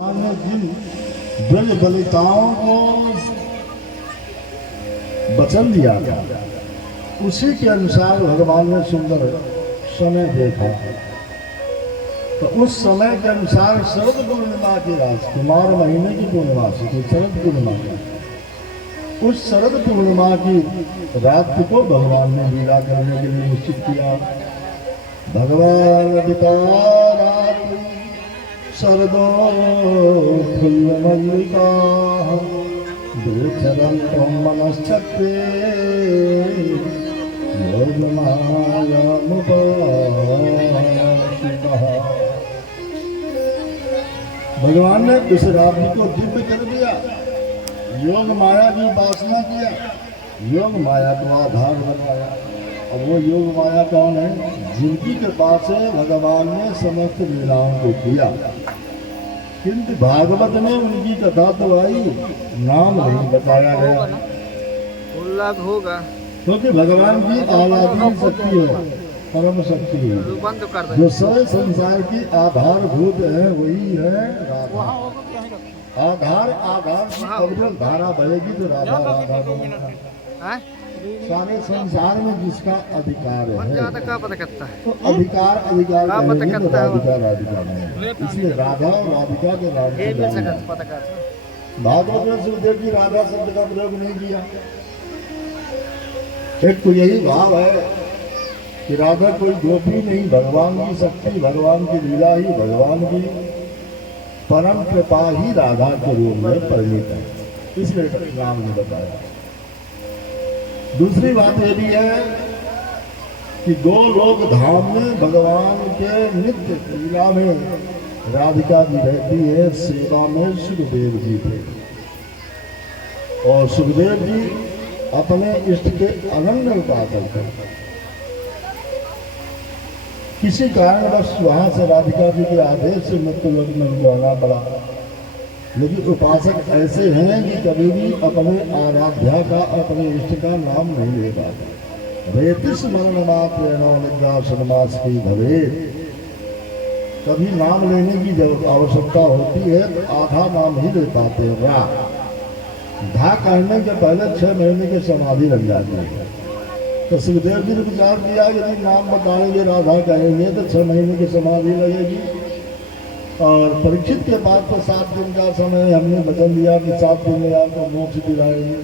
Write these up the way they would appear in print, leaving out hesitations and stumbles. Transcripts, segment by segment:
ने जिन ब्रज बलिताओं को वचन दिया था उसी के अनुसार भगवान ने सुंदर समय देखा। तो उस समय के अनुसार शरद पूर्णिमा की रात, कुमार महीने की पूर्णिमा थी, शरद पूर्णिमा की, उस शरद पूर्णिमा की रात को भगवान ने लीला करने के लिए निश्चित किया। भगवान पिता शरदो फुल्ल मल्लिका दुर्चरन्तो मनश्चक्रे योगमायामुपाश्रितः। भगवान ने इस रात्रि को दिव्य कर दिया, योग माया की उपासना किया, योग माया को आधार बनाया। और वो योग माया कौन है? जिनकी कृपा से भगवान ने समस्त लीलाओं को किया। किंतु भागवत में उनकी कथा तो आई, नाम नहीं बताया गया, उल्लाभ होगा क्योंकि भगवान की आराधना शक्ति है, परम शक्ति है, जो सारे संसार की आधारभूत है, वही है राधा। आधार की अविरल धारा बहेगी तो राधा राधा बनेगा। सारे संसार में जिसका अधिकार है क्या पता करता है, तो अधिकार कहेंगे तो राधिका नहीं, इसलिए राधा और राधिका के नाम भागवत में सुखदेव जी राधा शब्द का प्रयोग नहीं किया। एक तो यही भाव है कि राधा कोई गोपी नहीं, भगवान की शक्ति, भगवान की लीला ही भगवान की परम कृपा ही राधा के रूप में परिणित है, इसलिए राम ने बताया। दूसरी बात यह भी है कि गोलोक धाम में भगवान के नित्य लीला में राधिका जी रहती है, सेवा में सुखदेव जी थे, और सुखदेव जी अपने इष्ट के अनन्य उपासक थे। किसी कारणवश वहां से राधिका जी के आदेश से मृत्यु लोक में उनको आना पड़ा, लेकिन उपासक ऐसे हैं कि कभी भी अपने आराध्या का, अपने इष्ट का नाम नहीं ले पाते। रेतिस मरण मात्र निद्रासनमास की भवे, कभी नाम लेने की जब आवश्यकता होती है तो आधा नाम ही ले पाते हैं। रा धा कहने के पहले 6 महीने की समाधि लग जाती है। तो सुखदेव जी ने विचार किया यदि नाम बताएंगे, राधा कहेंगे तो 6 महीने की समाधि लगेगी। और परीक्षित के बाद तो 7 दिन का समय हमने वचन दिया कि 7 दिन में आपको मोक्ष दिलाएंगे,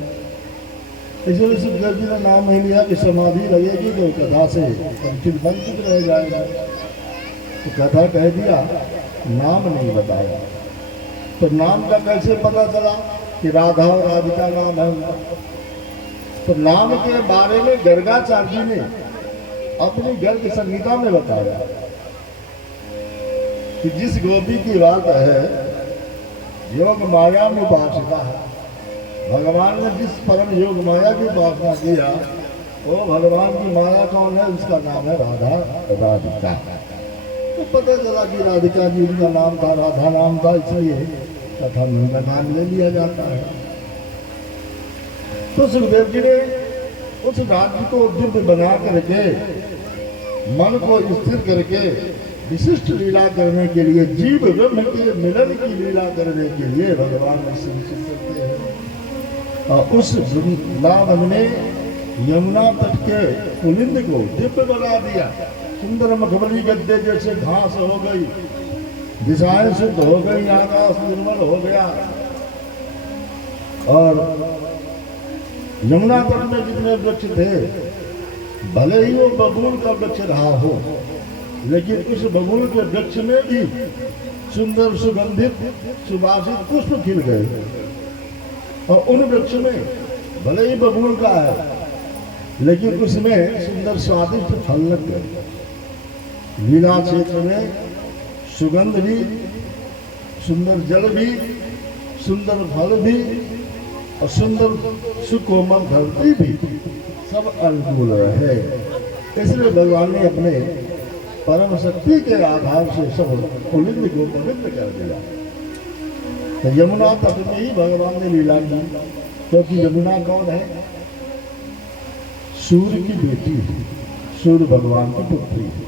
इसलिए सुखदेव जी ने नाम नहीं लिया कि समाधि लगेगी तो कथा से परीक्षित वंचित रह जाएगा, तो कथा कह दिया, नाम नहीं बताया। तो नाम का कैसे पता चला कि राधा और राधिका नाम है? तो नाम के बारे में गर्गाचार्य जी ने अपनी गर्ग संहिता में बताया कि जिस गोपी की बात है योग माया में उपासना है, भगवान ने जिस परम योग माया की उपासना किया, वो भगवान की माया कौन है? उसका नाम है राधा राधिका। तो पता चला कि राधिका जी का नाम था, राधा नाम था, इसलिए कथा में उनका नाम ले लिया जाता है। तो सुखदेव जी ने उस राज्य को दिव्य बना करके, मन को स्थिर करके, विशिष्ट लीला करने के लिए, जीव ब्रह्म के मिलन की लीला करने के लिए भगवान विश्लेषण करते हैं। और उस वृंदावन में यमुना तट के पुलिंद को दिव्य बना दिया। सुंदर मखमली गद्दे जैसे घास हो गई, दिशाएं शुद्ध हो गई, आकाश निर्मल हो गया। और यमुना तट में जितने वृक्ष थे, भले ही वो बबूल का वृक्ष रहा हो, लेकिन उस बबूल के वृक्ष में भी सुंदर सुगंधित सुवासित पुष्प खिल गए। और उन वृक्ष में भले ही बबूल का है, लेकिन उसमें सुंदर स्वादिष्ट फल लग गए। लीला क्षेत्र में सुगंध भी, सुंदर जल भी, सुंदर फल भी, और सुंदर सुकोमल धरती भी, सब अनुकूल है। इसलिए भगवान ने अपने परम शक्ति के आधार से सब पुलिंद को पवित्र कर दिया। तो यमुना तट में ही भगवान ने लीला की, क्योंकि यमुना कौन है? सूर्य की बेटी है, सूर्य भगवान की पुत्री है,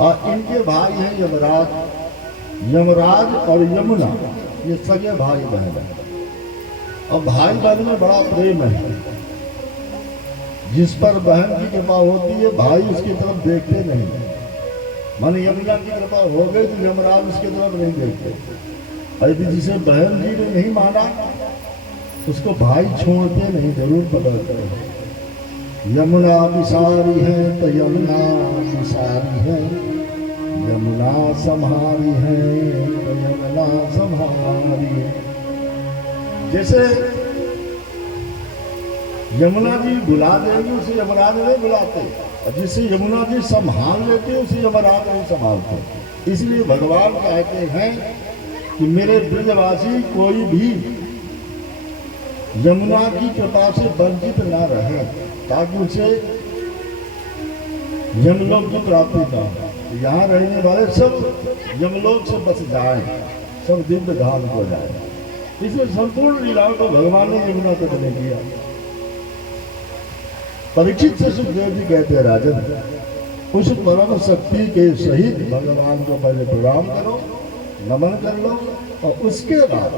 और इनके भाई हैं यमराज, यमराज और यमुना ये सगे भाई बहन हैं। और भाई बहन में बड़ा प्रेम है। जिस पर बहन की कृपा होती है भाई उसकी तरफ देखते नहीं। माने यमुना की कृपा हो गई तो यमराज उसकी तरफ नहीं देखते। और यदि जिसे बहन जी ने नहीं माना उसको भाई छोड़ते नहीं, जरूर पकड़ते हैं। यमुना विसारी है तो यमुना विसारी है, यमुना संहारी है तो यमुना संहारी है। जैसे यमुना जी बुला देंगे उसे यमराज नहीं बुलाते, और जिसे यमुना जी संभाल लेते उसे यमराज नहीं संभालते। इसलिए भगवान कहते हैं कि मेरे ब्रजवासी कोई भी यमुना की कृपा से वंचित न रहे, ताकि उसे यमलोक की प्राप्ति ना हो। यहाँ रहने वाले सब यमलोक से बच जाएं, सब दिव्य धाम हो जाए। इसलिए संपूर्ण लीलाओं को भगवान ने यमुना तक नहीं किया। परीक्षित से सुखदेव जी कहते हैं, राजन उस परम शक्ति के सहित भगवान को पहले प्रणाम करो, नमन कर लो, और उसके बाद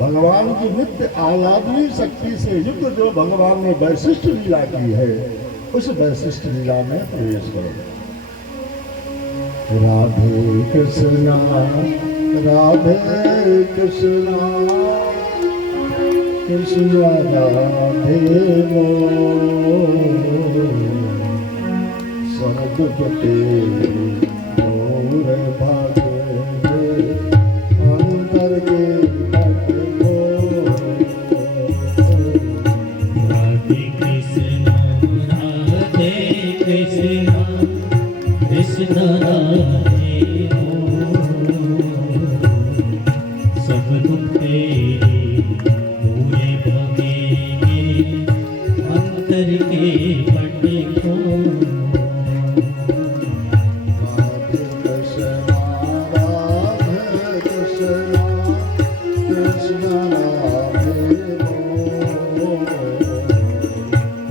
भगवान की नित्य आह्लादनीय शक्ति से युक्त जो भगवान ने वैशिष्ट लीला की है उस वैशिष्ट लीला में प्रवेश करो। राधे कृष्णा राधे कृष्णा कृष्ण राधे सदगुटे मोर भागे अंतर के कृष्ण राधे सब तुम तेरे पूरे भगेंगे अंतर के पट को। राधे कृष्णा कृष्ण राधे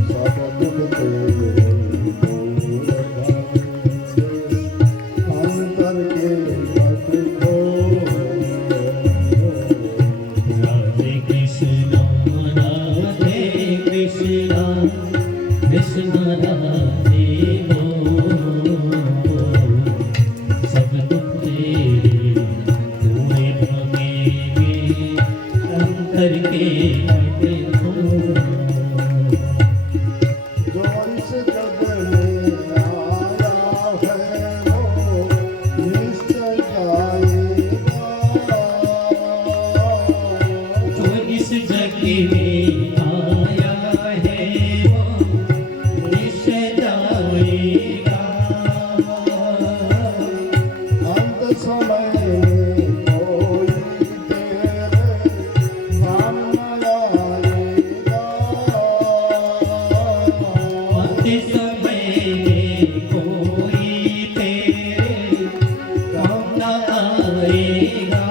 सब दुख तेरे कृष्ण राधे सब तुम तेरे पूरे भगेंगे अंतर के पट को। जो इस जग में आया है वो निश्चय जाएगा, जो इस जग में आया है वो निश्चय जाएगा। अंत समय में कोई तेरे काम न आएगा। अंत समय में कोई तेरे काम न आएगा।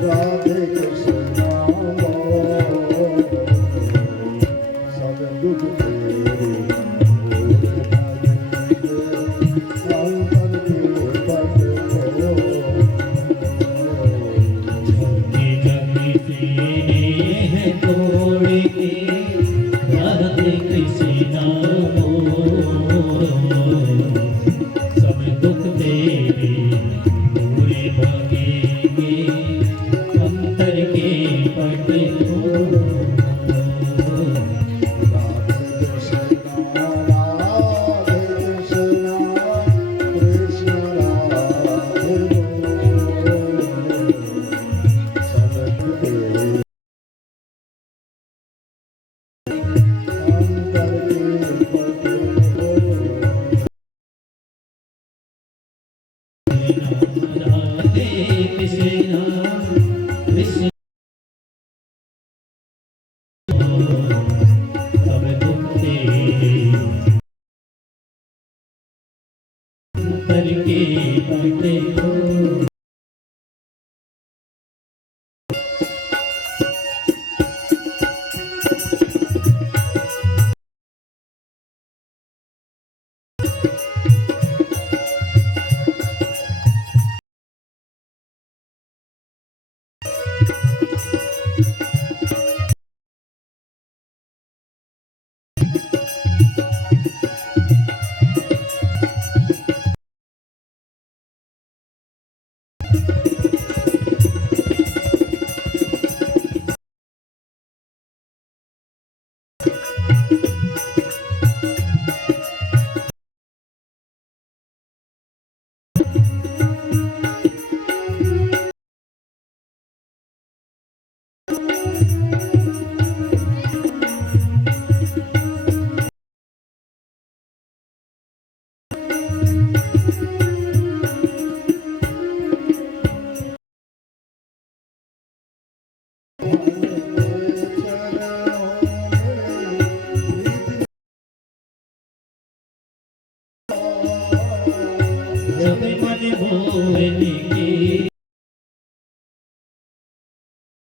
राधे कृष्णा सब दुख तेरे अंतर के पट को। है तोड़ के राधे कृष्णा सब दुख तेरे पूरे भगेंगे अंतर के पट को। राधे कृष्णा कृष्ण सब दुख तेरे अंतर के पट को। सब मन मोहन की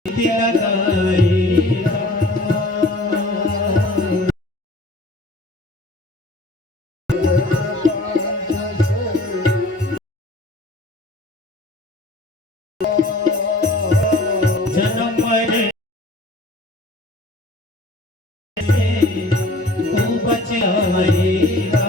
लगाएगा जन्म मरे से तू बच आएगा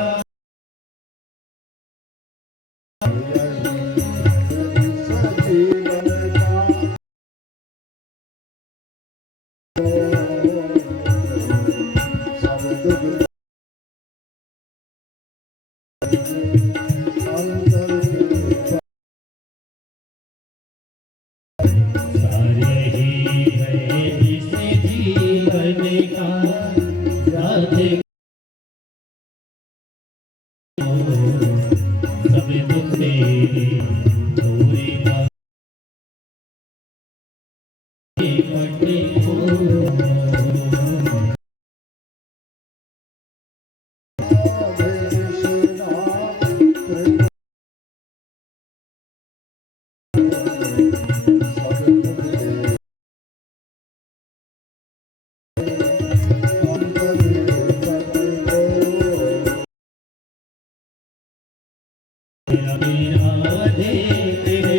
सारे ही है जिसे जीवन का राधे सब दुख तेरे थोड़े का पटे हो राधे तेरे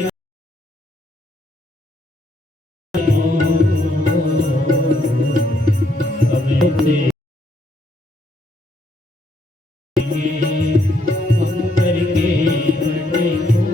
सब दुख हम करके बड़े हो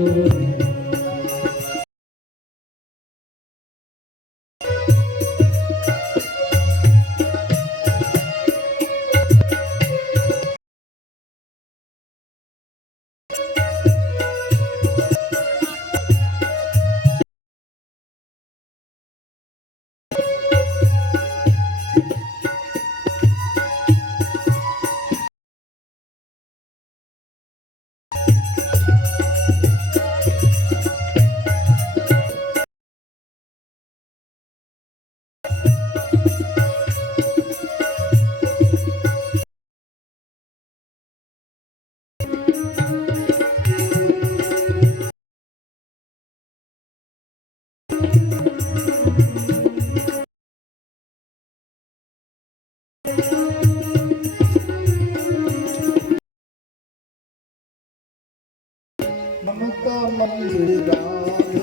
ममता मंदिर राधे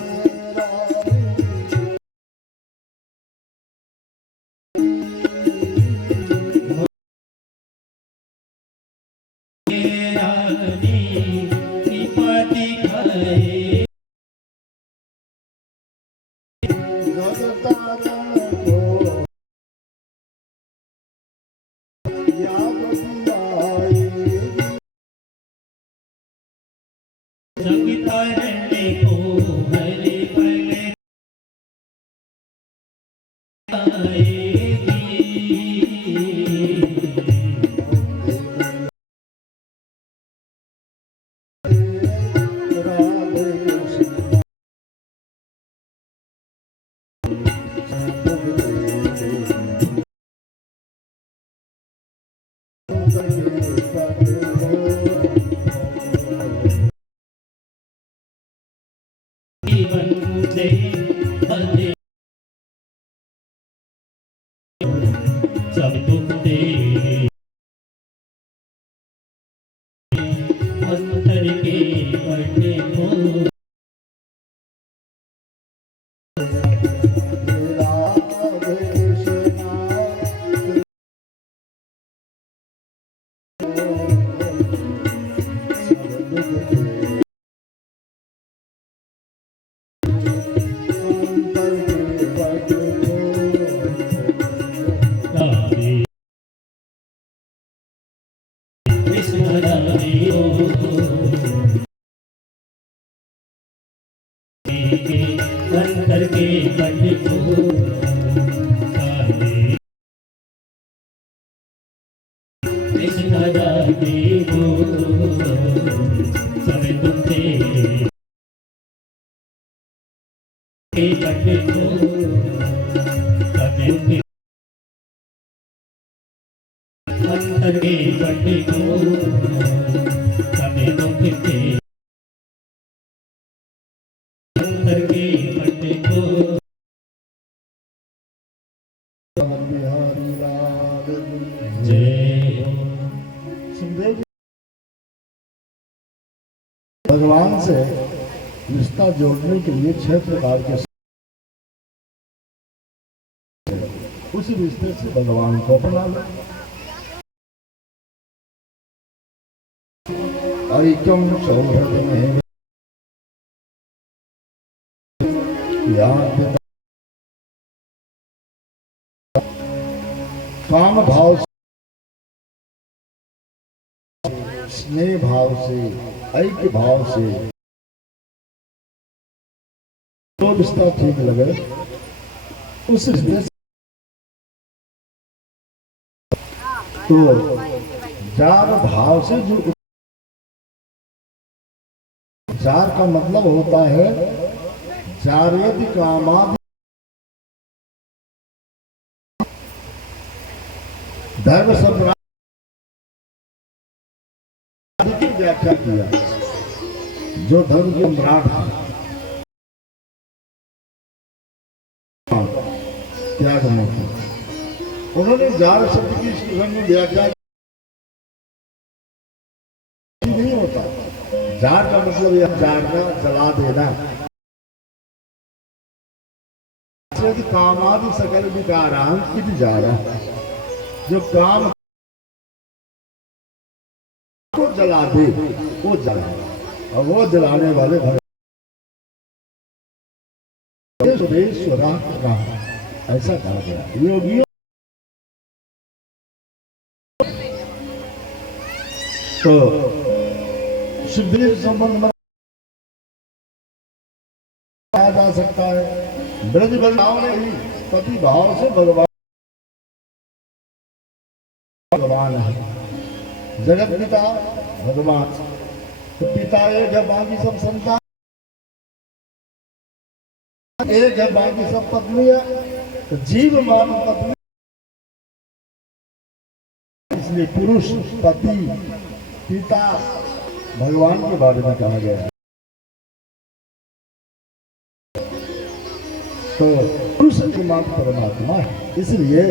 राधे रानी कृपा दिखाए जगतारण को याद दिलाएगी जगतारण्य को हरे पल आएगी राधे कृष्ण जीवन दे बंदे सब दुख तेरे अंतर के बड़े हो राधे कृष्ण राधे कृष्ण राधे हो अंतर के बड़े हो राधे कृष्ण राधे हो सब दुख तेरे बड़े हो सब दुख अंतर के बड़े हो सब दुख तेरे भगवान से रिश्ता जोड़ने के लिए 6 प्रकार के उस रिश्ते से भगवान को अपना लो। ऐकम सौहृद में काम भाव से, स्नेह भाव से, ऐक्य भाव से जो रिश्ता ठीक लगे उस रिश्ते से तो जार भाव से जो जार का मतलब होता है जारेद कामादि धर्म सम्राट की व्याख्या किया। जो धर्म के सम्राट त्याग मूर्ति उन्होंने जार शब्द की इस में व्याख्या नहीं होता। जार का मतलब यह जारना, जला देना। कामादि सकल विकारांत जा रहा, जो काम को जला दे वो जला, और वो जलाने वाले भगवान ऐसा कहा गया। योगियों तो सुखदेव संबंध में कहा जा सकता है। ब्रज भाव ने ही पति भाव से भगवान है। जगत पिता भगवान, तो पिता एक है, बाकी सब संतान एक है, बाकी सब पत्नी है। तो जीव मान पत्नी, इसलिए पुरुष पति पिता भगवान के बारे में कहा गया है। तो पुरुष के मान परमात्मा है, इसलिए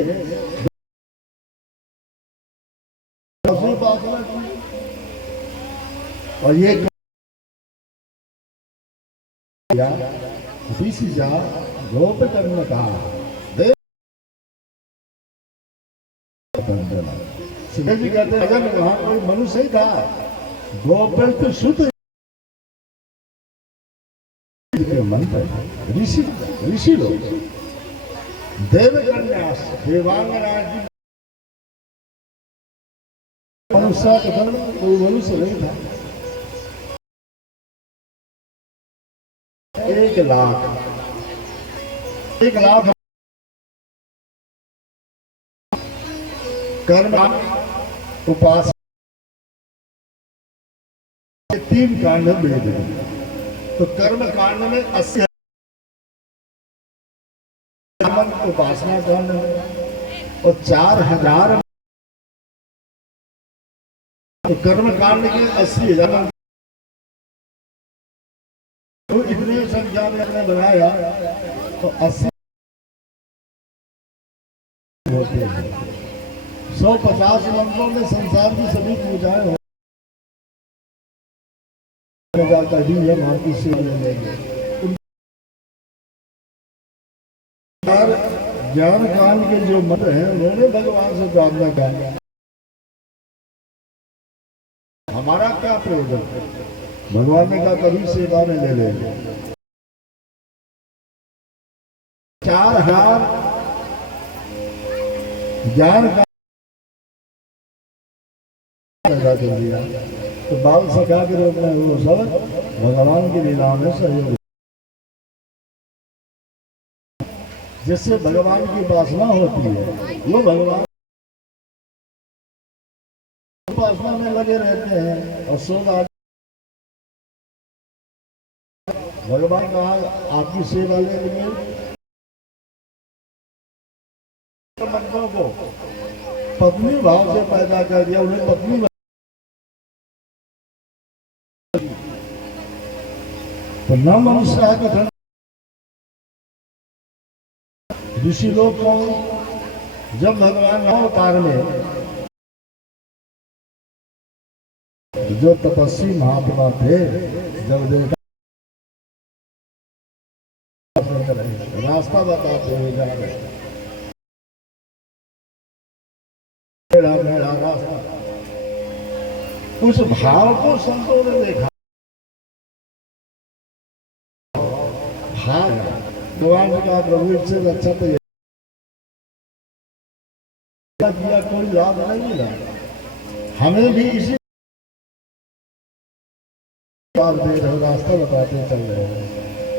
उपासना की। और ये जा गोप कर्म का देव जी कहते हैं अगर वहां कोई मनुष्य ही था, गोपेल तो शुद्ध मंत्र ऋषि ऋषि लोग देव कन्यास देवांगराज मनुष्य का धर्म कोई मनुष्य नहीं था। 1 लाख कर्म उपासना 3 कांड वेद में। तो कर्म कांड में 80 उपासना कांड में और 4000 तो कर्म कांड के 80,000 तो इतने संख्या में हमने बनाया तो 80 होते हैं। 150 मंत्रों में संसार की सभी पूजाएं हो कभी हम आपकी सेवा लेंगे। ज्ञान कांड के जो मत हैं उन्होंने भगवान से प्रार्थना किया, हमारा क्या प्रयोजन। भगवान ने कहा कभी सेवा में ले लेंगे। 4000 ज्ञान का कर दिया तो बाल सखा के रूप में वो सब भगवान की लीला में सहयोग, जिससे भगवान की उपासना होती है। वो भगवान उपासना में लगे रहते हैं और सोना भगवान कहा आपकी सेवा लेंगे मंत्रों को पत्नी भाव से पैदा कर दिया, उन्हें पत्नी तो न मनुष्य कथन ऋषि लोग को जब भगवान अवतार में जो तपस्वी महात्मा थे जब देखा रास्ता बताते हुए जा रहे मेरा रास्ता, उस भाव को संतों ने देखा। भाव भगवान का प्रभु से अच्छा तो किया, कोई लाभ नहीं मिला, हमें भी इसी बात दे रहे, रास्ता बताते चल रहे हैं।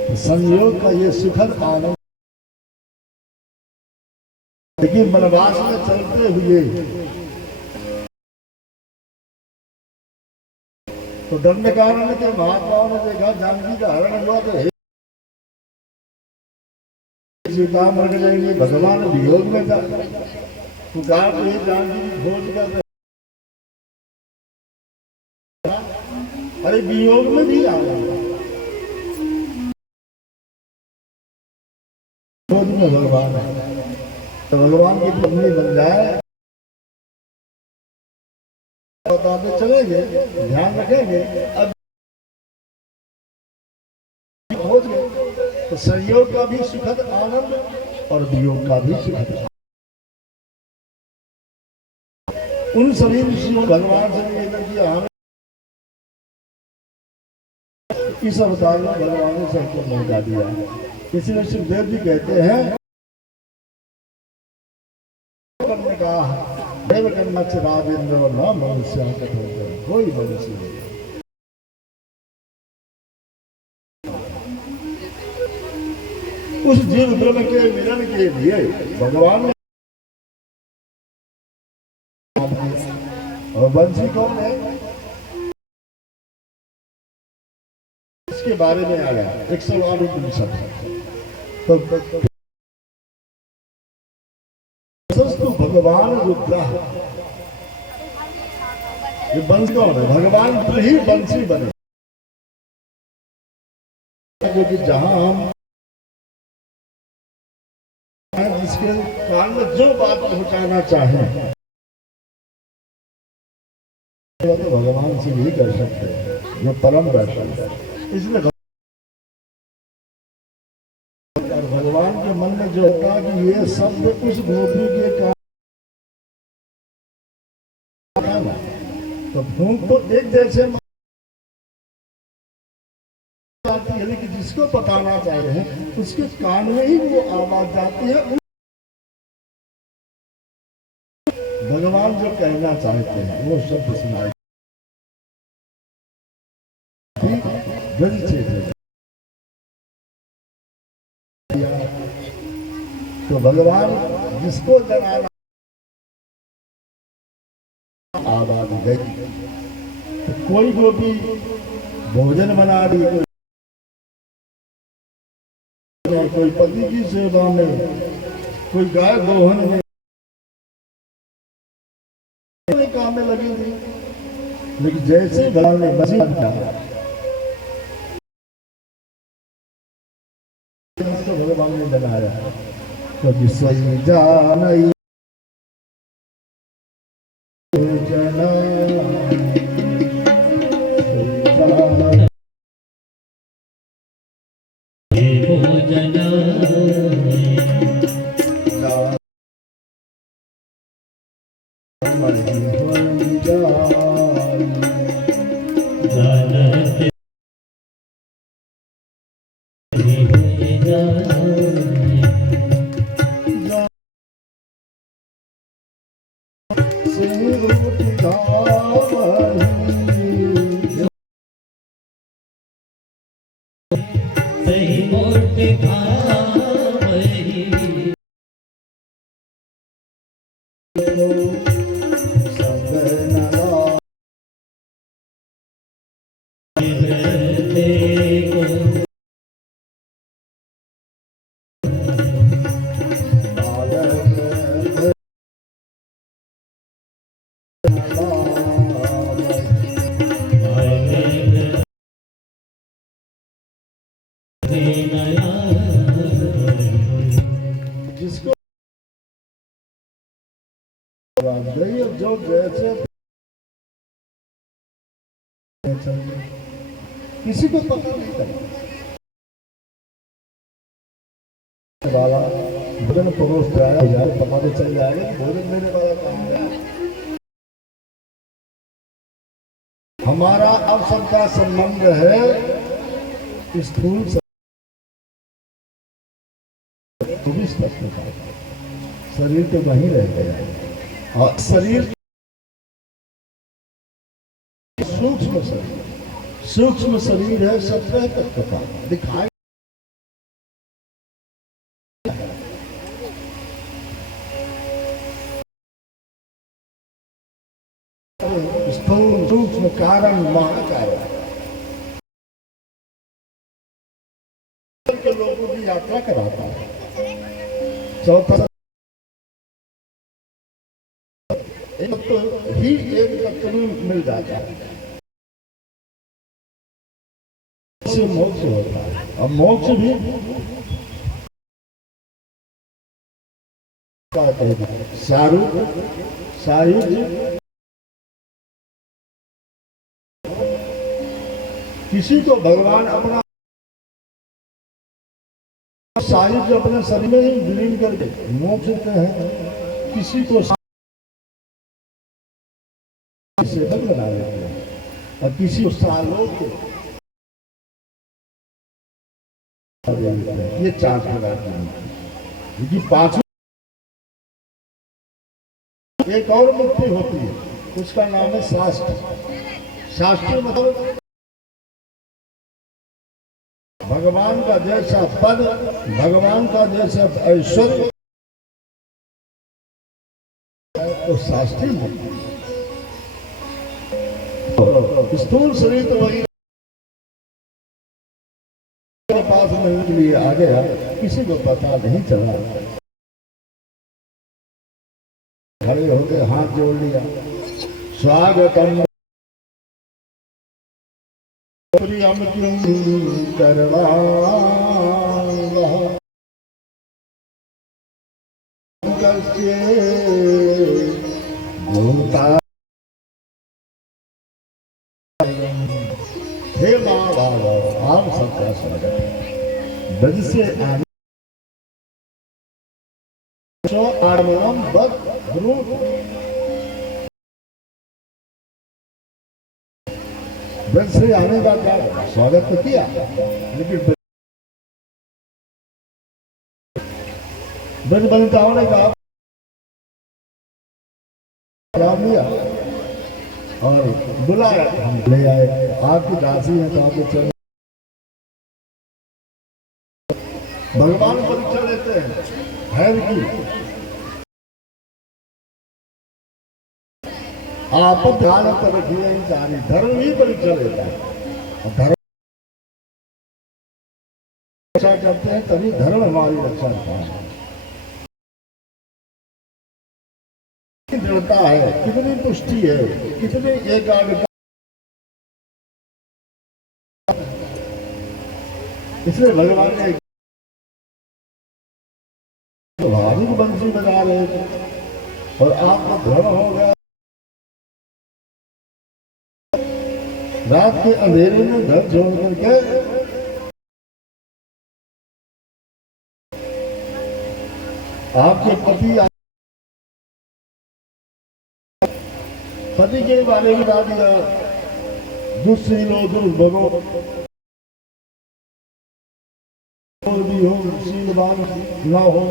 तो संयोग का ये सुखद आनंद, लेकिन वनवास में चलते हुए तो दंड कारण के महात्माओं ने देखा जानकी का हरण हुआ, तो सीता मर जाएंगे, भगवान वियोग में जा पुकार तो ये जानकी की खोज कर रहे, अरे वियोग में भी आ गए, खोज में भगवान है, तो भगवान की पत्नी बन जाए बताते चलेंगे, ध्यान रखेंगे। अब खोज गए तो संयोग का भी सुखद आनंद और वियोग का भी सुखद आनंद। उन सभी ऋषियों भगवान से निवेदन किया, हमें इस अवतार में भगवान ने सबको मौका दिया। इसलिए सुखदेव जी कहते हैं करने का देव करना से राजेंद्र और न मनुष्य कोई मनुष्य नहीं। उस जीव ब्रह्म के मिलन के लिए भगवान ने, और बंसी कौन है इसके बारे में आ गया 108 उपनिषद। तो भगवान रुद्र, ये बंसी कौन है? भगवान रुद्र ही बंसी बने, क्योंकि जहां हम जिसके कान में जो बात पहुंचाना चाहें तो भगवान से भी कर सकते हैं, ये परम दर्शन है। इसलिए भगवान के मन में जो होता कि ये शब्द उस गोपी के कारण, तो फूंक तो एक जैसे आती है, लेकिन जिसको बताना चाह रहे हैं उसके कान में ही वो आवाज जाती है। भगवान जो कहना चाहते हैं वो शब्द सुनाई तो भगवान जिसको जनाना आवाज गई, तो कोई गोपी भोजन बना रही, कोई पति की सेवा में, कोई गाय दोहन में काम में लगी थी। लेकिन जैसे भगवान ने बसी तो भगवान ने बनाया, कभी स्वयं जान जिसको चाहिए, किसी को पता नहीं चला वाला भोजन परोस आया यार, पता तो चल जाएगा कि भोजन देने वाला काम है। हमारा अब सबका संबंध है स्थूल चौबीस तत्व का, शरीर तो वहीं रह गया और शरीर सूक्ष्म शरीर है 17 तत्व का, दिखाई स्थूल सूक्ष्म कारण महाकारण के लोगों की यात्रा कराता है। चौथा एक तो ही एक तत्व में मिल जाता है, से मोक्ष होता है। और मोक्ष भी सायुज्य किसी को भगवान अपना सायुज्य अपने शरीर में ही विलीन करके मोक्ष देते हैं, किसी को सेवक बना लेते हैं और किसी को सालों के ये 4 प्रकार की पांचवी एक और मुक्ति होती है, उसका नाम है शास्त्र। शास्त्र मतलब भगवान का जैसा पद, भगवान का जैसा ऐश्वर्य, तो शास्त्रीय मुक्ति। स्थूल शरीर तो वही पास मिलने के लिए आ गया, किसी को पता नहीं चला, खड़े हो गए, हाथ जोड़ लिया, स्वागतम प्रियम क्यों करवा हे माँ बाबा, आप सबका स्वागत है। ब्रज से आने आरमणम बद ब्रज से आने का क्या स्वागत तो किया, लेकिन ब्रज बनिताओं ने कहा राम लिया और बुलाया, हम ले आए, आपकी दासी है तो आपको चल। भगवान परीक्षा लेते हैं धैर्य की, आप ध्यान पर रखिए, धर्म ही परीक्षा लेता है और धर्म रक्षा करते हैं तभी धर्म हमारी रक्षा करता है। दृढ़ता है, कितनी पुष्टि है, कितनी एकाग्रता, इसलिए भगवान ने स्वाभाविक बंसी बजा रहे थे और आपको भ्रम हो गया, रात के अंधेरे में घर छोड़ करके आपके पति के बारे में बता दिया, दुष्शीलो दुर्भगो भी हो, शीलवान न हो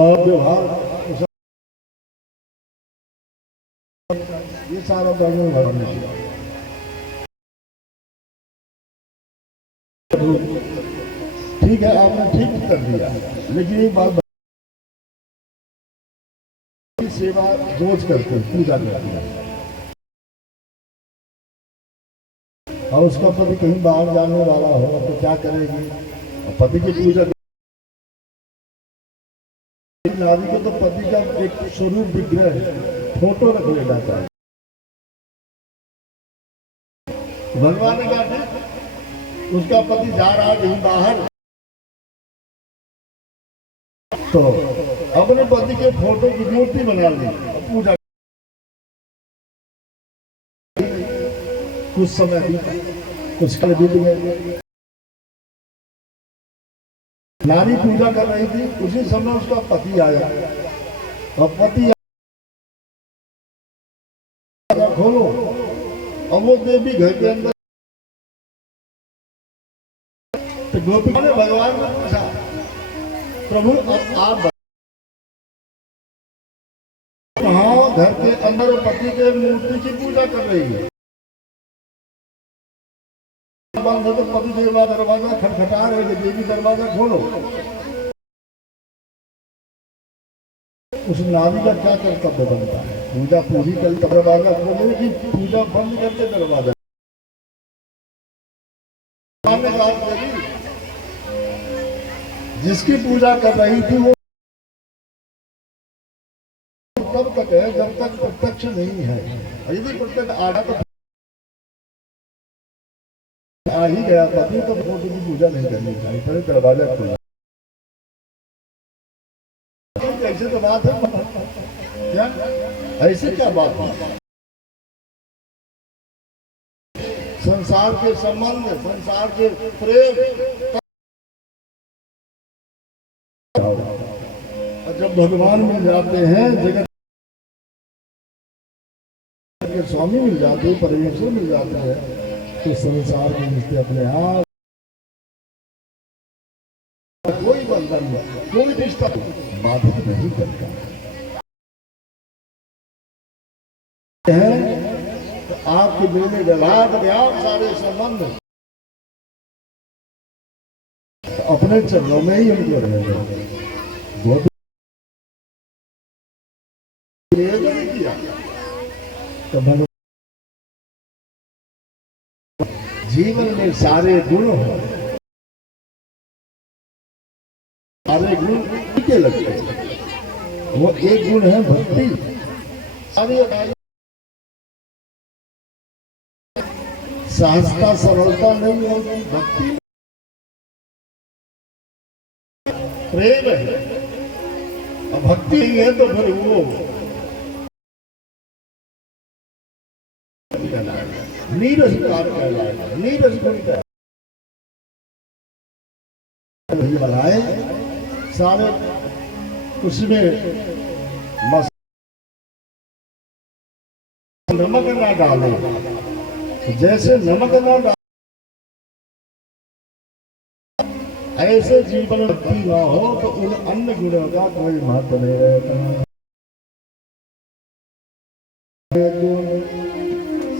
और व्यवहार, ये सारा धर्म भरने दिया। ठीक है, आपने ठीक कर दिया, लेकिन एक बात सेवा रोज करते, पूजा करते हैं और उसका पति कहीं बाहर जाने वाला हो तो क्या करेगी, और पति की पूजा नारी को तो पति का एक स्वरूप विग्रह फोटो रख लेना चाहिए। भगवान ने कहा उसका पति जा रहा है कहीं बाहर, तो अपने पति के फोटो की मूर्ति बना ली, पूजा कुछ समय बीता, कुछ कल बीत गए। नारी पूजा कर रही थी, उसी समय उसका पति आया और पति खोलो और वो देवी घर के अंदर। तो गोपिका ने भगवान को पूछा, प्रभु अब आप कहाँ घर के अंदर पति के मूर्ति की पूजा कर रही है? बंद है तो पति देवा दरवाजा खटखटा रहे थे, देवी दरवाजा खोलो। उस नारी का क्या कर्तव्य बनता है? पूजा पूरी कर दरवाजा खोले कि पूजा बंद करके दरवाजा? जिसकी पूजा कर रही थी वो तब तक है जब तक प्रत्यक्ष नहीं है। यदि प्रत्यक्ष आधा तो आ ही गया पति, तो फोटो की पूजा नहीं करनी चाहिए, पहले दरवाजा खोला। ऐसे तो बात है क्या? ऐसे क्या बात है? संसार के संबंध, संसार के प्रेम, और जब भगवान मिल जाते हैं, जगत के स्वामी मिल जाते हैं, परमेश्वर मिल जाते हैं, तो संसार के रिश्ते अपने आप, कोई बंधन नहीं, कोई रिश्ता बाधित नहीं करता है। तो आपके मेरे व्यवहार व्याप सारे संबंध तो अपने चरणों में ही उनको रहेंगे। निवेदन किया तो भगवान जीवन में सारे गुण हो, सारे गुण टीके लगते हैं। वो एक गुण है भक्ति। सारी सहजता सरलता नहीं होगी, भक्ति प्रेम है। और भक्ति नहीं है तो फिर वो नीरस कार कहलाएगा, नीरस गुण का बनाए सारे उसमें नमक ना डाले, जैसे नमक ना डाले ऐसे जीवन भक्ति ना हो तो उन अन्य गुणों का कोई महत्व नहीं रहता।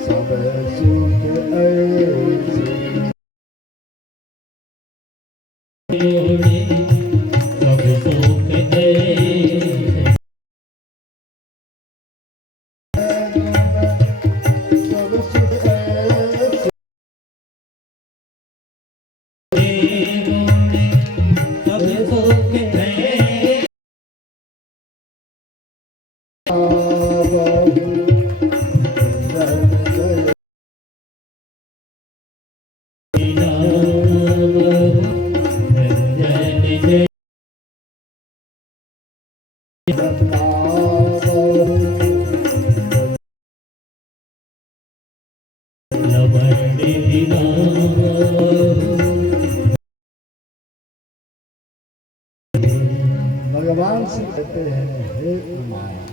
सब सुख ऐसे सब सुख ऐसे सब सुख ऐसे भगवान से कहते हैं, हे माया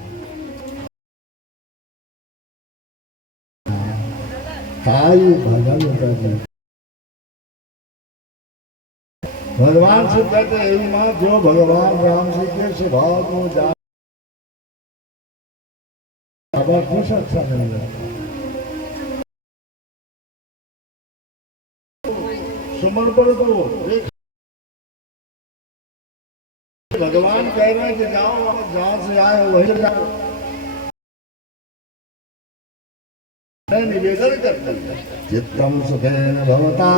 ताई भजन करी। भगवान से कहते हैं, हे मां जो भगवान राम जी के स्वभाव को जान कुछ अच्छा नहीं लगता। समर्पण को एक भगवान कह रहे हैं कि जाओ, जहां से आए वहीं जाओ। मैं निवेदन करता हूं, चित्तम सुखेन भवता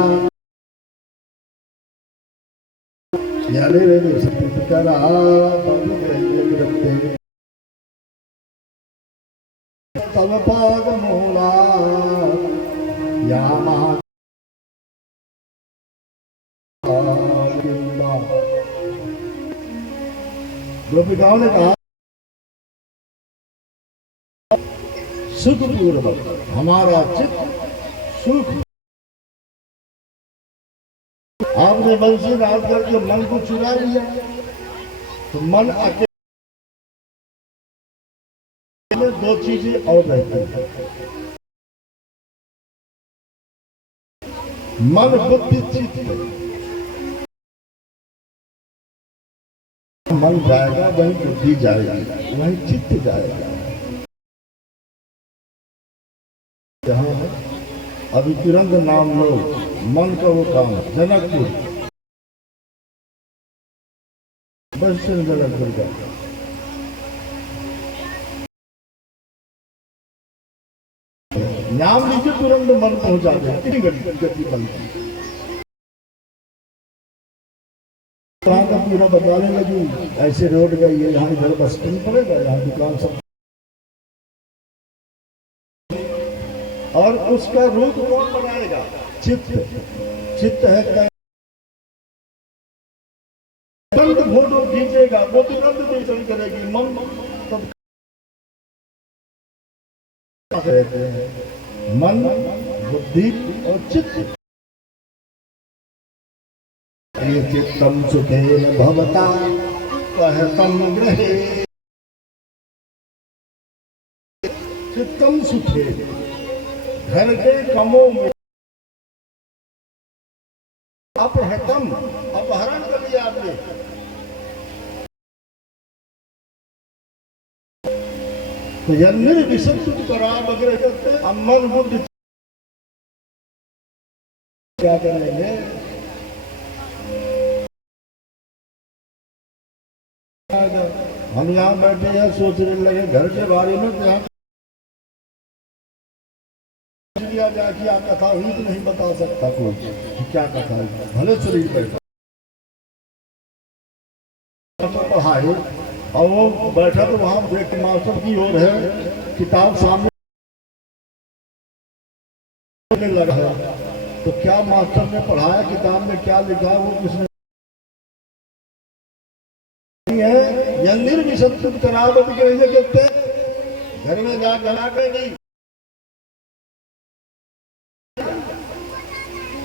यानी सत्करा तव पाद मूला यामा गोपिकाओं ने कहा, सुखपूर्वक हमारा चित्त सुख। आपने बंसी डाल करके मन को चुरा लिया तो मन अकेले दो चीजें और रहती हैं, मन बुद्धि चित्त। मन जाएगा वहीं बुद्धि जाएगी, वहीं चित्त जाएगा। जहाँ अभी तुरंत नाम लो, मन का वो काम जनकपुर, बस जनकपुर का नाम लीजिए, तुरंत मन पहुंचा दे। इतनी गति बनती वहां का पूरा बताने लगी, ऐसे रोड गई है, यहाँ घर बस नहीं पड़ेगा, यहाँ दुकान सब। और उसका रूप कौन बनाएगा? चित्त। चित्त है तुरंत फोटो खींचेगा, वो तुरंत दर्शन करेगी। मन तब कहते हैं मन, बुद्धि और चित्त। ये चित्तम सुखेन भवता कहतम गृहे, चित्तम सुखे, घर के कमों में अपहतम, अपहरण कर लिया आपने। तो यन्निर विशुद्ध कराम अग्र करते अमन बुद्ध क्या करेंगे? हम यहाँ बैठे हैं, सोचने लगे घर के बारे में, यहाँ लिया जाए क्या कथा हुई तो नहीं बता सकता कोई क्या कथा हुई। भले शरीर बैठा पढ़ाए और वो बैठा तो वहां देख मास्टर की ओर है, किताब सामने लगा है, तो क्या मास्टर ने पढ़ाया, किताब में क्या लिखा है वो किसने है? यन्निर विशुद्ध करावत करेंगे कहते घर में जा घरा के नहीं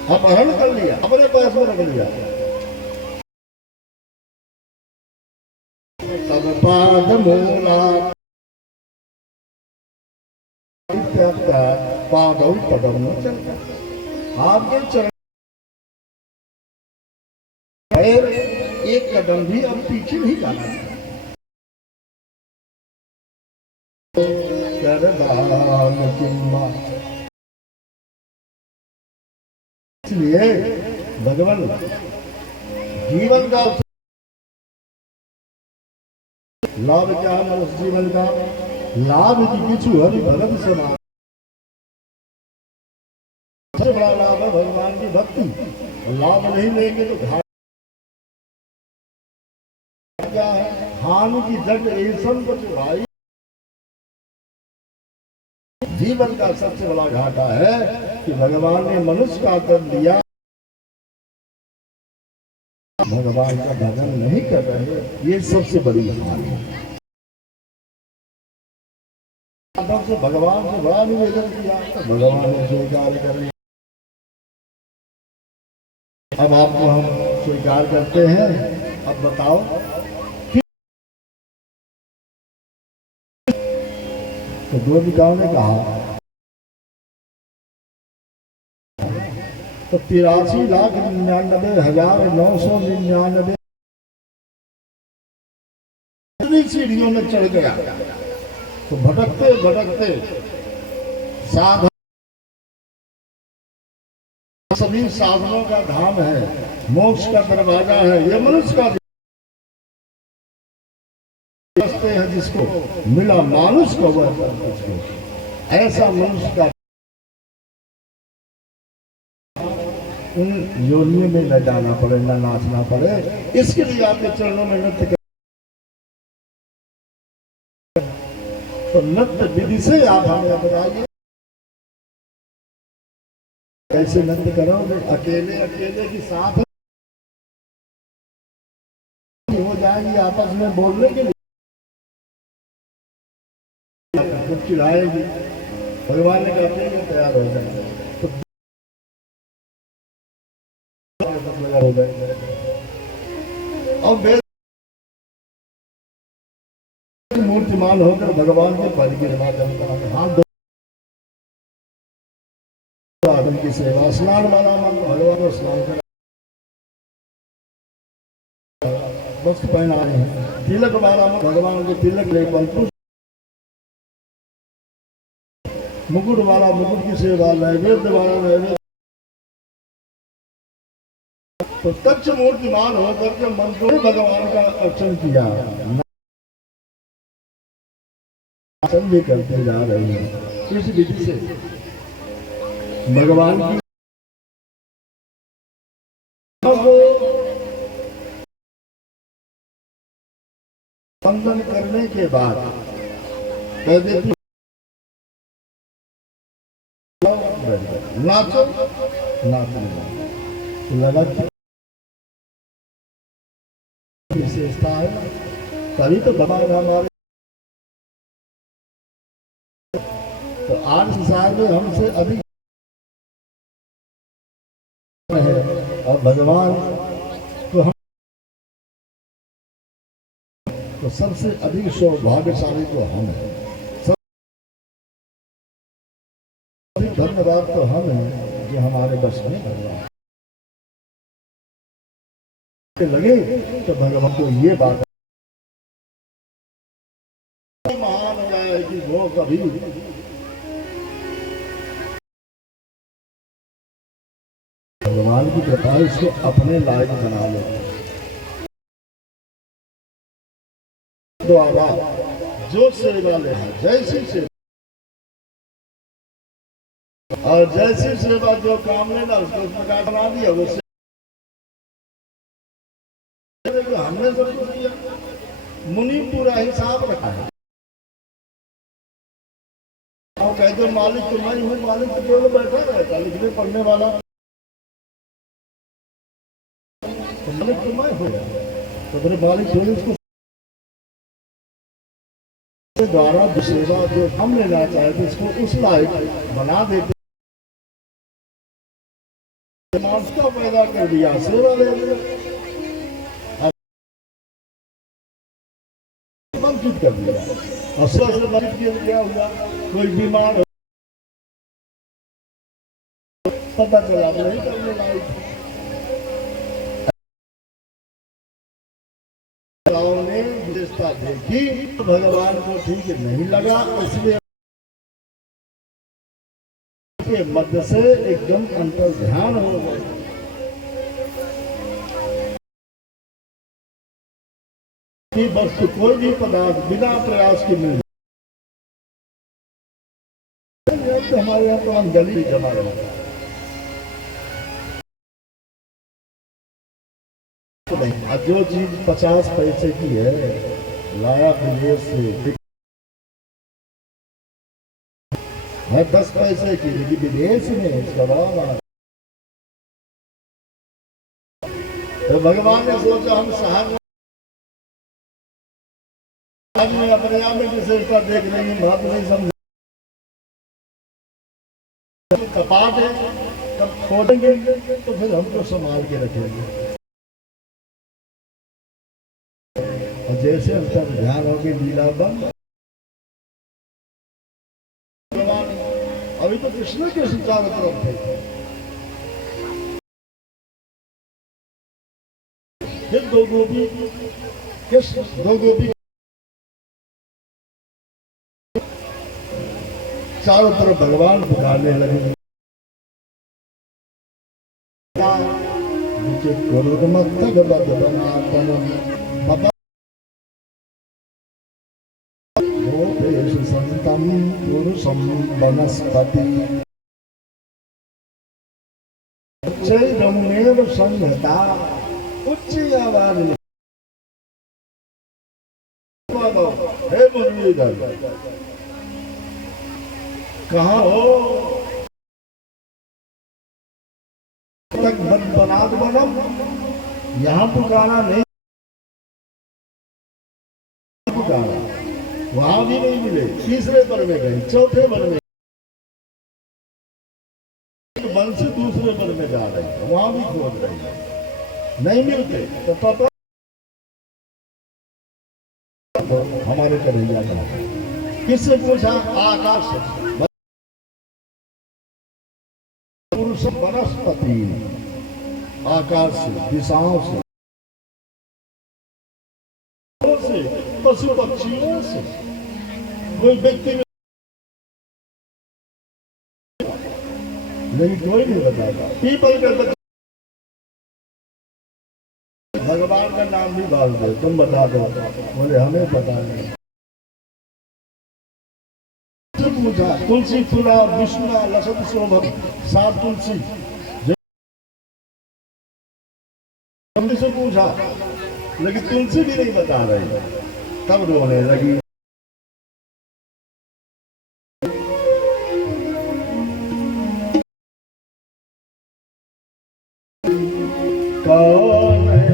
अपहरण कर लिया, अपने पास में रख लिया। तब पाद मूला पादौ पदम न चलता, आपके चरण एक कदम भी अब पीछे नहीं जाना। इसलिए भगवान जीवन का लाभ क्या है? उस जीवन का लाभ की किचु हरि भगत समान, सबसे बड़ा लाभ है भगवान की भक्ति। लाभ नहीं लेंगे तो घाट क्या है? हानि की जग ऐसा कुछ भाई, जीवन का सबसे बड़ा घाटा है कि भगवान ने मनुष्य का कर दिया, भगवान का भजन नहीं कर रहे, ये सबसे बड़ी हानि है। से भगवान से बड़ा निवेदन किया तो भगवान ने स्वीकार कर लिया। अब आपको हम स्वीकार करते हैं, अब बताओ तो दो पिताओं ने कहा तो 83,99,999 सीढ़ियों में चढ़ गया। तो भटकते भटकते साधन, सभी साधनों का धाम है, मोक्ष का दरवाजा है, ये मनुष्य का रास्ते हैं। जिसको मिला मानुष को वह कुछ, ऐसा मनुष्य का उन योनियों में न जाना पड़े, न नाचना पड़े, इसके लिए आपके चरणों में नृत्य कर, तो नृत्य विधि से आप हमें बताइए कैसे नृत्य करोगे? अकेले अकेले के साथ हो जाएंगे आपस में बोलने के लिए, चिढ़ाएगी। भगवान ने कहते हैं तैयार हो जाए। गए। और वेद मूर्तिमान होकर भगवान के पद की गिरवा चलता है। हाथ धो आदमी की सेवा, स्नान वाला मन भगवान को स्नान करा, वस्त्र पहना रहे हैं, तिलक वाला मन भगवान को तिलक ले, पुष्प मुकुट वाला मुकुट की सेवा, नैवेद्य वाला नैवेद्य। तो तक्ष मूर्तिमान होकर के मन को भगवान का अर्चन किया, अर्चन भी करते जा रहे हैं। इस विधि से भगवान की वंदन करने के बाद कह देती नाचो नाचो, लगा विशेषता है, तभी तो भगवान हमारे। तो आज संसार में हमसे अधिक है और भगवान तो हम तो सबसे अधिक सौभाग्यशाली तो हम हैं। सबसे धन्यवाद तो हम हैं जो हमारे बस में भगवान लगे। तो भगवान को ये बात महान हो जाए कि वो कभी भगवान की कृपा इसको अपने लायक बना लेते द्वारा जो सेवा ले जैसी सेवा, और जैसी सेवा जो काम लेना उसको उस प्रकार बना दिया। वो हमने सब कुछ किया, मुनि पूरा हिसाब रखा है। और कहते मालिक तो मैं हूँ, मालिक तो केवल बैठा रहता लिखने पढ़ने वाला, तो मालिक तो मैं हूँ। तो मेरे मालिक थोड़ी उसको द्वारा जो सेवा जो हम लेना चाहते इसको उस लायक बना देते, मानसिकता पैदा कर दिया, सेवा ले वंचित कर दिया। और सबसे वंचित क्या हुआ, कोई बीमार हो पता चला नहीं करने लायक, ने विशेषता देखी तो भगवान को ठीक नहीं लगा, इसलिए के मध्य से एकदम अंतर ध्यान हो गए। कि वस्तु कोई भी पदार्थ बिना प्रयास के मिल तो हमारे यहाँ तो हम गली जमा रहता है। नहीं, जो चीज 50 पैसे की है लाया विदेश से है 10 पैसे की, लेकिन विदेश में सवाल। तो भगवान ने सोचा हम शहर में अपने आप में विशेषता देख रहे हैं, बात नहीं समझ कपाट है, तब खोलेंगे तो फिर हमको संभाल के रखेंगे। और जैसे हम सब ध्यान होगी लीला बंद, अभी तो कृष्ण के चारों तरफ थे, फिर दो गोपी कृष्ण, दो गोपी चारों तरफ भगवान पुकारने लगे। संतम पुरुषम वनस्पति उच्चैरमेव संहता, उच्च आवाज में हे मुरलीधर कहाँ हो, तक बनाद बनम, यहाँ पुकारा नहीं पुकारा, वहां भी नहीं मिले, तीसरे वन में गए, चौथे वन में वन से दूसरे वन में जा रहे हैं, वहां भी खोज रहे हैं। नहीं मिलते तो हमारे कन्हैया का किससे पूछा? आकाश से। पुरुष वनस्पति, आकाश से, दिशाओं से, पशु पक्षियों से। कोई व्यक्ति में लेकिन कोई नहीं बताता। पीपल के बच्चे भगवान का नाम भी डाल दे, तुम बता दो, बोले हमें पता नहीं। पूछा तुलसी फुला विष्णु लसत शोभम, 7 तुलसी से पूछा, लेकिन तुलसी भी नहीं बता रही। तब रोने लगी। कौन है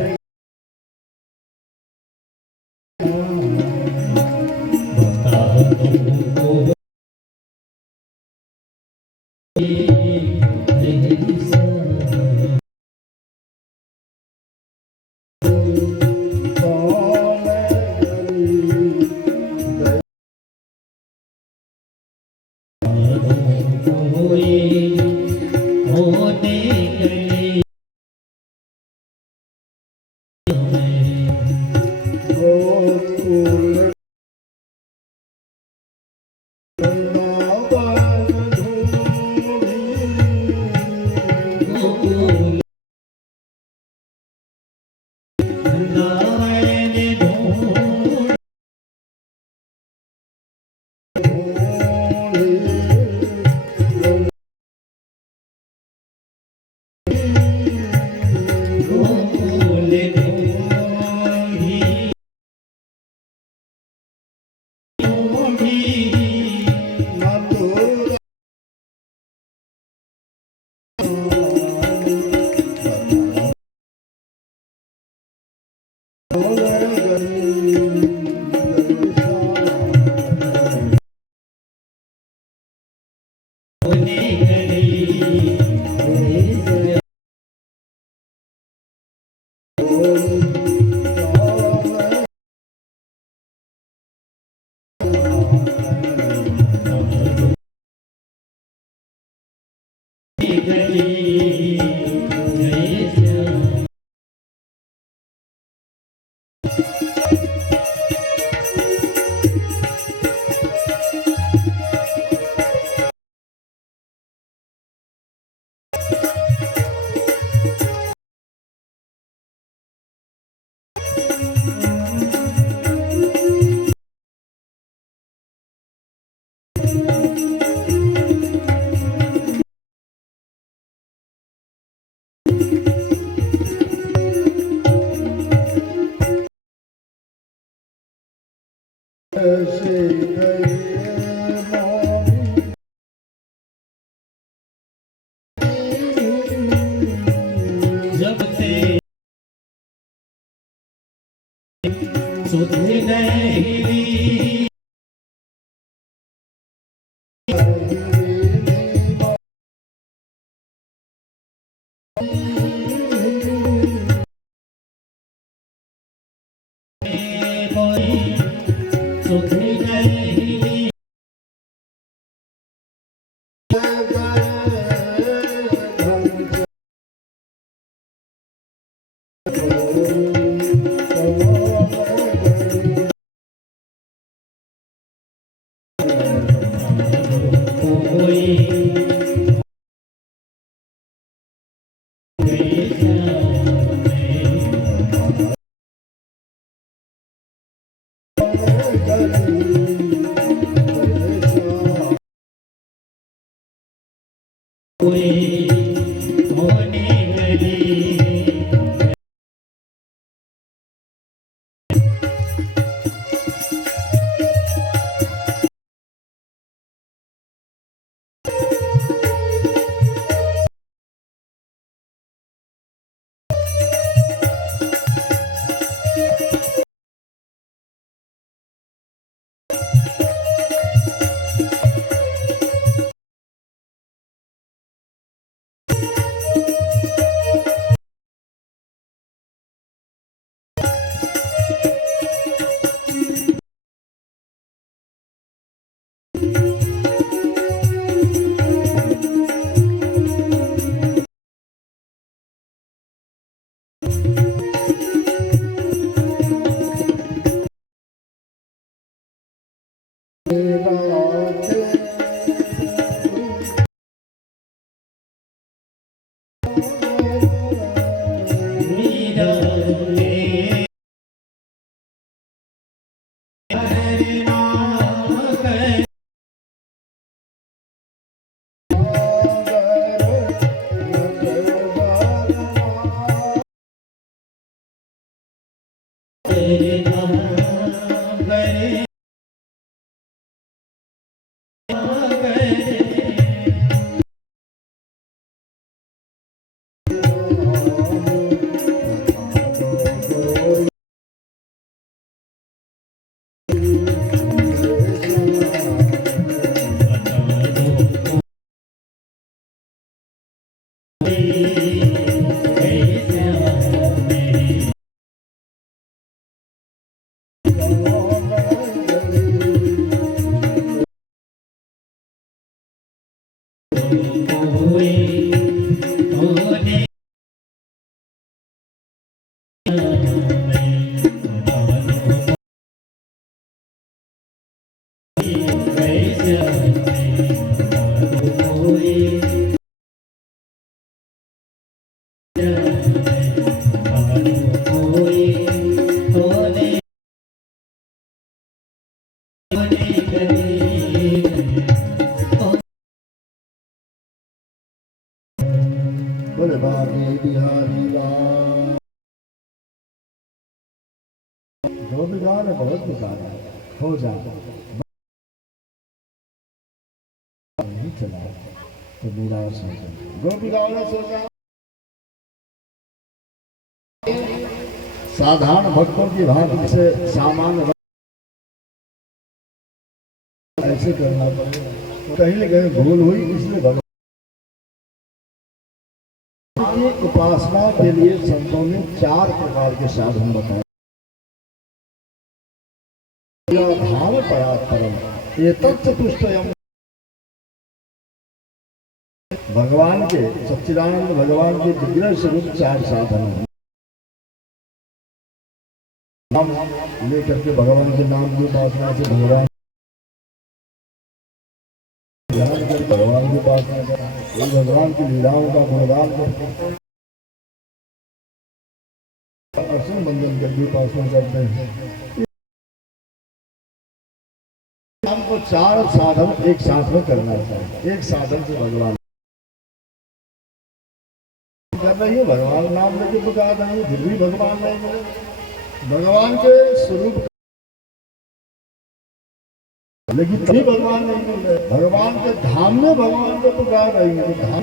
जब ते सुधे नहीं सुधे नहीं कोई मीरा रे हरे नाम कर तेरे नाम करे बोले बागी बिहारी राम। गोपिका ने बहुत पुकारा, हो जा, नहीं चला तो निराश हो गई। गोपिकाओं ने सोचा साधारण भक्तों की भांति से सामान्य ऐसे करना पड़ेगा, कहीं न कहीं भूल हुई, इसलिए भगवान की उपासना के लिए संतों ने 4 प्रकार के साधन बताए। भाव परात्परम एतच्चतुष्टयम्, भगवान के सच्चिदानंद भगवान के विग्रह स्वरूप 4 साधन हैं। नाम लेकर के भगवान के नाम की उपासना से भगवान ध्यान कर भगवान की उपासना करें, भगवान की लीलाओं का गुणगान करते हैं, अर्चन बंधन करके उपासना करते हैं। हमको 4 साधन एक साथ में करना चाहिए। एक साधन से भगवान कर रही है, भगवान नाम लेके पुकार रही है, फिर भी भगवान नहीं मिले। भगवान के स्वरूप लेकिन तभी भगवान नहीं मिल रहे। भगवान के धाम में भगवान को पुकार रही है, धाम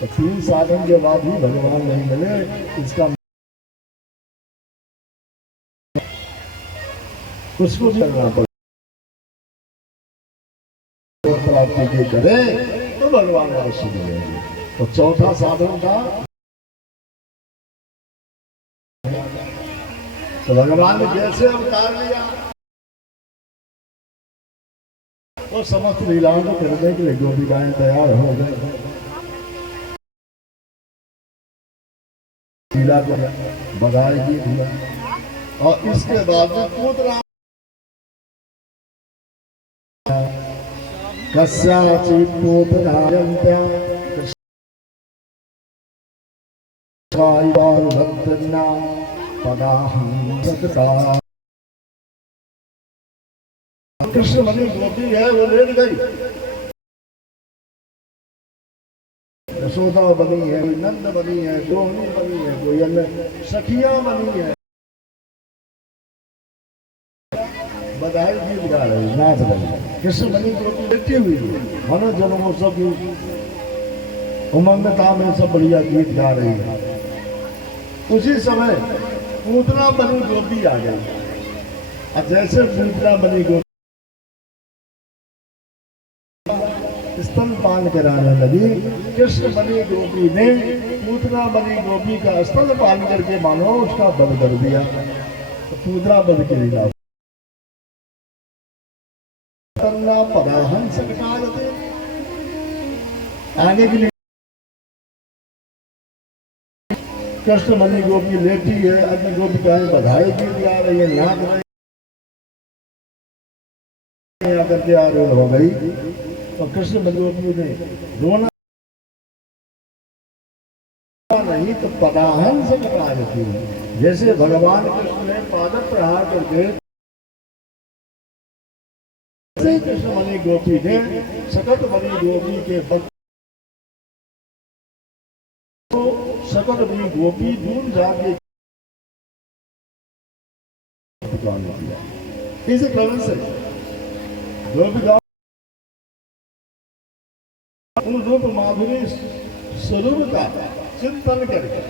तो 3 साधन के बाद भी भगवान नहीं मिले। इसका उसको भी करना पड़ेगा, प्राप्ति के करे तो भगवान अवश्य मिलेंगे। तो चौथा साधन था, तो भगवान ने जैसे अवतार लिया वो समस्त लीलाओं को करने के लिए गोपिकाएं तैयार हो गए। लीला को बधाई दी दिया और इसके बाद में कूद रहा कस्याचित् पूतनायन्त्या कृष्णायवारुभक्तिर्ना पदाहं सतता। कृष्ण बनी गोपी है, वो लेट गई। यशोदा बनी है, कोई नंद बनी है, रोहिणी बनी है, कोई अन्य सखियां बनी है, बधाई गीत गा रही, नाच रही। कृष्ण बनी गोपी लेटी हुई है, मनोजनों सब उमंगता में सब बढ़िया गीत गा रही है। उसी समय पूतना बनी गोपी आ गई। अब जैसे पूतना बनी गोपी स्तनपान कराने लगी, कृष्ण बनी गोपी ने पूतना बनी गोपी का स्तनपान करके मानो उसका वध कर दिया। तो पूतना वध के लिए पदाहन सरकार आगे के लिए कृष्ण बनी गोपी लेटी है, अन्य गोपिकाएं बधाई गीत गा रही है, नाच रही है, करके आरूढ़ हो गई। और कृष्ण बलगोपी ने रोना नहीं तो पदाहन से कटाई थी। जैसे भगवान कृष्ण ने पाद प्रहार करके कृष्ण मणि गोपी ने सकट मणि गोपी के भक्त को सकट मणि गोपी दूर जाके किया। इस कारण से गोपिका उन रूप माधुरी स्वरूप का चिंतन करके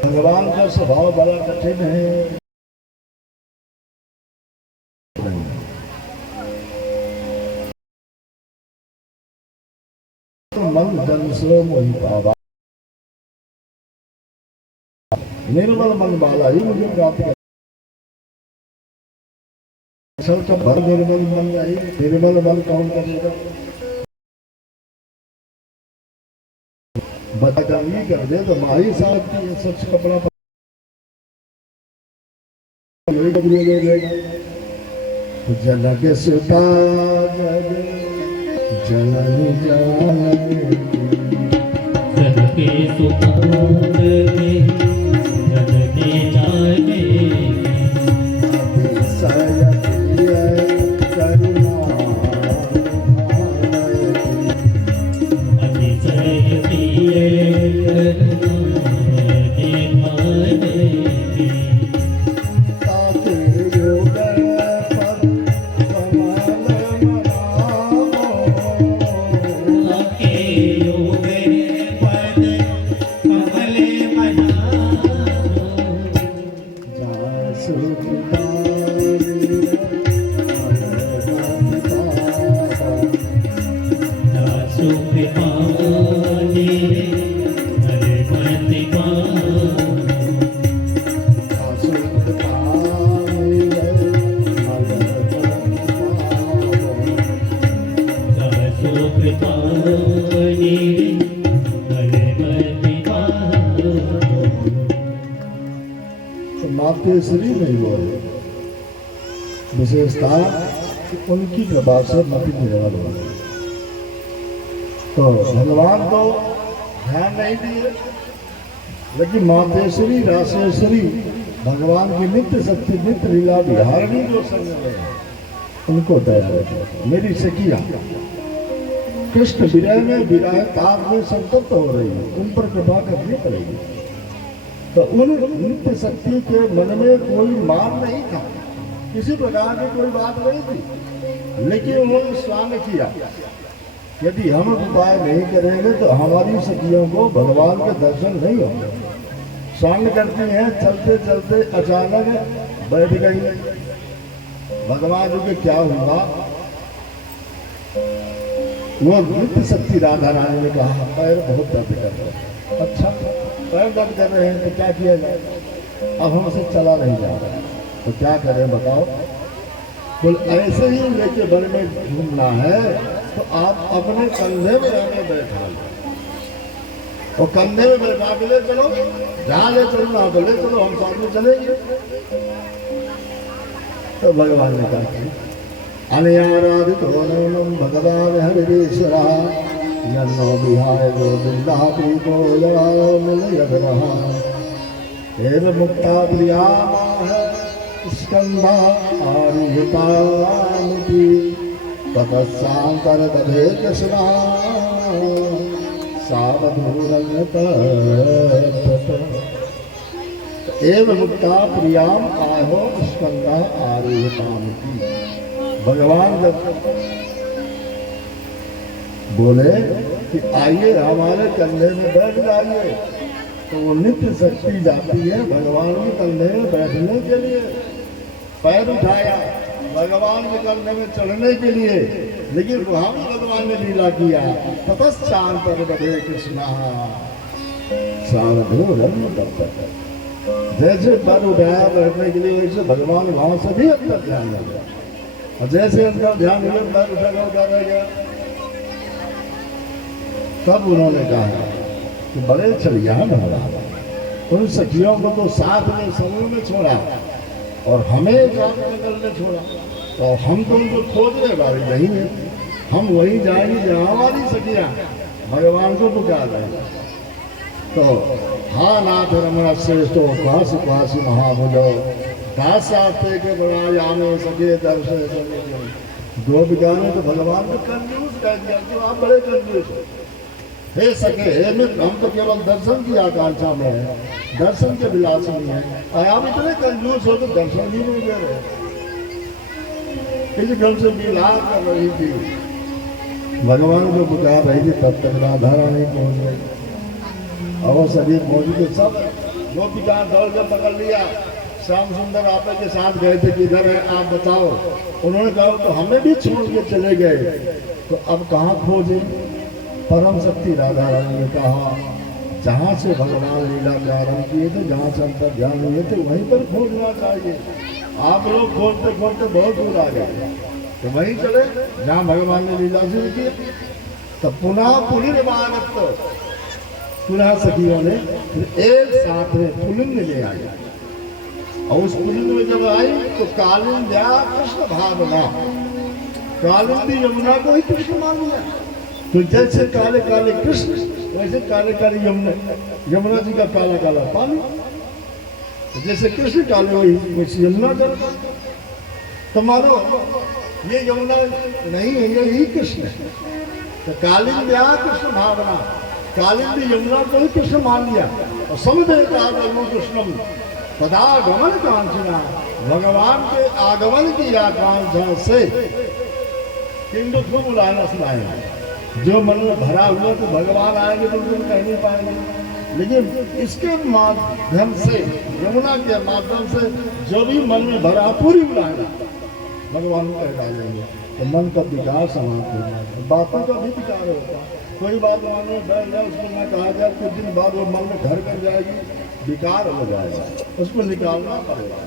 भगवान का स्वभाव बड़ा कठिन है। मन जन सो मोहि पावा, निर्मल मन वाला ही मुझे प्राप्त कर। असल तो भर निर्मल मन नहीं, निर्मल मन कौन करेगा? बता कमी कर दे तो माही साहब की सच कपड़ा ले लेगा। जनक सुता जननी जाने सबके सुखान में जनने जाने अतिशय प्रिय मातेश्वरी नहीं हुआ विशेषता कि उनकी कृपा से मति निर्मल हुआ। तो भगवान तो ध्यान नहीं दिए, लेकिन मातेश्वरी रासेश्वरी भगवान की नित्य शक्ति नित्य लीला विहारणी जो संग में उनको दया मेरी सखिया कृष्ण विरह में विरह ताप में संतप्त हो रही है, उन पर कृपा करनी पड़ेगी। तो उन नित्य शक्ति के मन में कोई मान नहीं था, किसी प्रकार की कोई बात नहीं थी, लेकिन उन्होंने स्वांग किया। यदि हम उपाय नहीं करेंगे तो हमारी सखियों को भगवान के दर्शन नहीं होंगे। स्वांग करती हैं, चलते चलते अचानक बैठ गई। भगवान जी के क्या हुआ? वो नित्य शक्ति राधा रानी ने कहा पैर बहुत दर्द कर रहे हैं। अच्छा पैर दर्द कर रहे हैं तो क्या किया जाए? अब हमसे चला नहीं जा रहा तो क्या करें बताओ? बोल ऐसे ही लेके वन में घूमना है तो आप अपने कंधे में हमें बैठा लो, और कंधे में बैठा के ले चलो, जहाँ ले चलना तो ले चलो, हम साथ में चलेंगे। तो भगवान ने कहा अनयाराधितो नमः भगवान हरिश्वरः यन्नो विहाय गोविन्दापि गोलमिलयधरः एव मुक्ता प्रियामाह स्कन्धा आरुहितामिति ततस्सान्तरदधे कृष्णः सावधूरन्यत एव मुक्ता प्रियाम आहो स्कन्धा आरुहितामिति। भगवान जब बोले कि आइए हमारे कंधे में बैठ जाइए, तो वो नित्य शक्ति जाती है भगवान के कंधे में बैठने के लिए। पैर उठाया भगवान के कंधे में चढ़ने के लिए, लेकिन वहां भी भगवान ने लीला किया। ततश्चांत बधे कृष्णा सावधूरम तत्त। जैसे पैर उठाया बैठने के लिए, वैसे भगवान वहां से भी अंदर ध्यान लगा, और जैसे उनका ध्यान हुआ पैर उठाकर क्या रह गया। तब उन्होंने कहा कि बड़े चलिया महाराज, उन सखियों को तो साथ में समूह में छोड़ा और हमें साथ में करने छोड़ा। तो हम तो उनको खोजने वाले नहीं है, हम वहीं जाएंगे जहाँ हमारी सखियाँ भगवान को पुकार रहे हैं। तो हा नाथ रमण श्रेष्ठो काशी काशी महाभुजो दास शास्त्र के बड़ा आने सके दर्शन गोपिका ने तो भगवान को कंजूस कह दिया कि आप बड़े कंजूस हो। हे सके हे मित्र, हम तो केवल दर्शन की आकांक्षा में है, दर्शन के विलास में है। आप इतने कंजूस हो तो दर्शन ही नहीं दे रहे। इस ढंग से विलास कर रही थी, भगवान को पुकार रही थी, तब तक राधा रानी पहुंच गई। और वो सभी पहुंच के सब गोपिका दौड़ कर पकड़ लिया। श्याम सुंदर आप के साथ गए थे, किधर है आप बताओ। उन्होंने कहा तो हमें भी छोड़ के चले गए, तो अब कहाँ खोजे। परम शक्ति राधा रानी ने कहा जहाँ से भगवान लीला प्रारंभ किए थे, जहाँ से हम पर ध्यान हुए थे, वहीं पर खोजना चाहिए। आप लोग खोजते खोजते बहुत दूर आ गए, तो वहीं चले जहाँ भगवान ने लीला शुरू की। तब पुनः सखियों ने एक साथ में पुलिंग ले आई, और उस पुलिंग में जब आई तो कालिंद्या कृष्ण भावना, कालिंदी यमुना को ही कृष्ण मान लिया। तो जैसे काले काले कृष्ण, वैसे काले काले यमुना जी का काला काला पानी। तो जैसे कृष्ण काले वही यमुना जल। तो मानो ये यमुना नहीं है, यही कृष्ण है। तो कालिंद्या कृष्ण भावना, कालिंदी यमुना को ही कृष्ण मान लिया। और समवेता कृष्णम पदागमन कांचना, भगवान के आगमन की आकांक्षा से किंतु को बुलाना सुनाएंगे। जो मन में भरा हुआ तो भगवान आएंगे तो तुम कह नहीं पाएंगे, लेकिन इसके माध्यम से, यमुना के माध्यम से जो भी मन में भरा पूरी बुलाएगा भगवान को कह डालेंगे। तो मन का विकार समाप्त हो जाएगा। बातों का भी विकार होता है, कोई बात मन में डर जाए, उसको न कहा जाए, कुछ दिन बाद वो मन में घर कर जाएगी, विकार हो जाएगा, उसको निकालना पड़ेगा।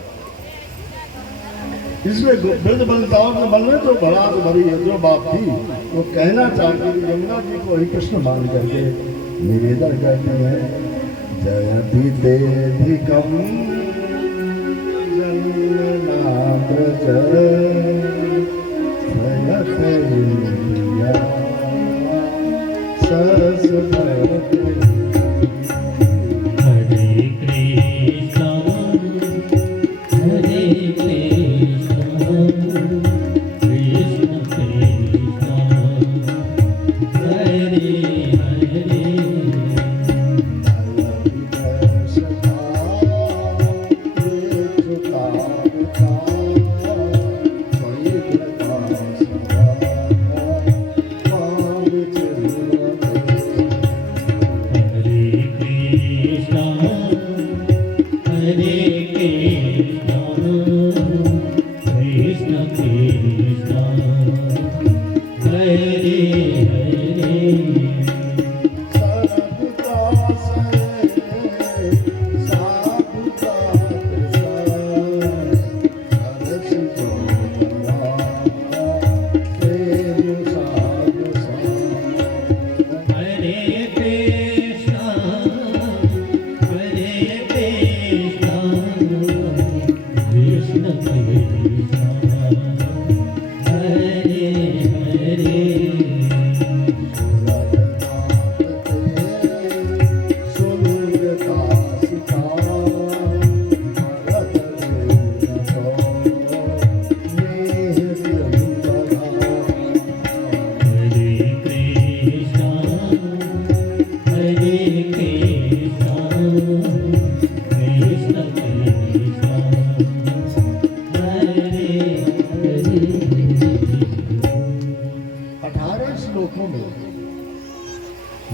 इसलिए वृद्ध वनिताओं के मन में जो भरात भरी है, जो बात थी वो कहना चाहती थी, यमुना जी को ही कृष्ण मान करके निवेदन करते हैं। जयति देधिकम जन्मनाथ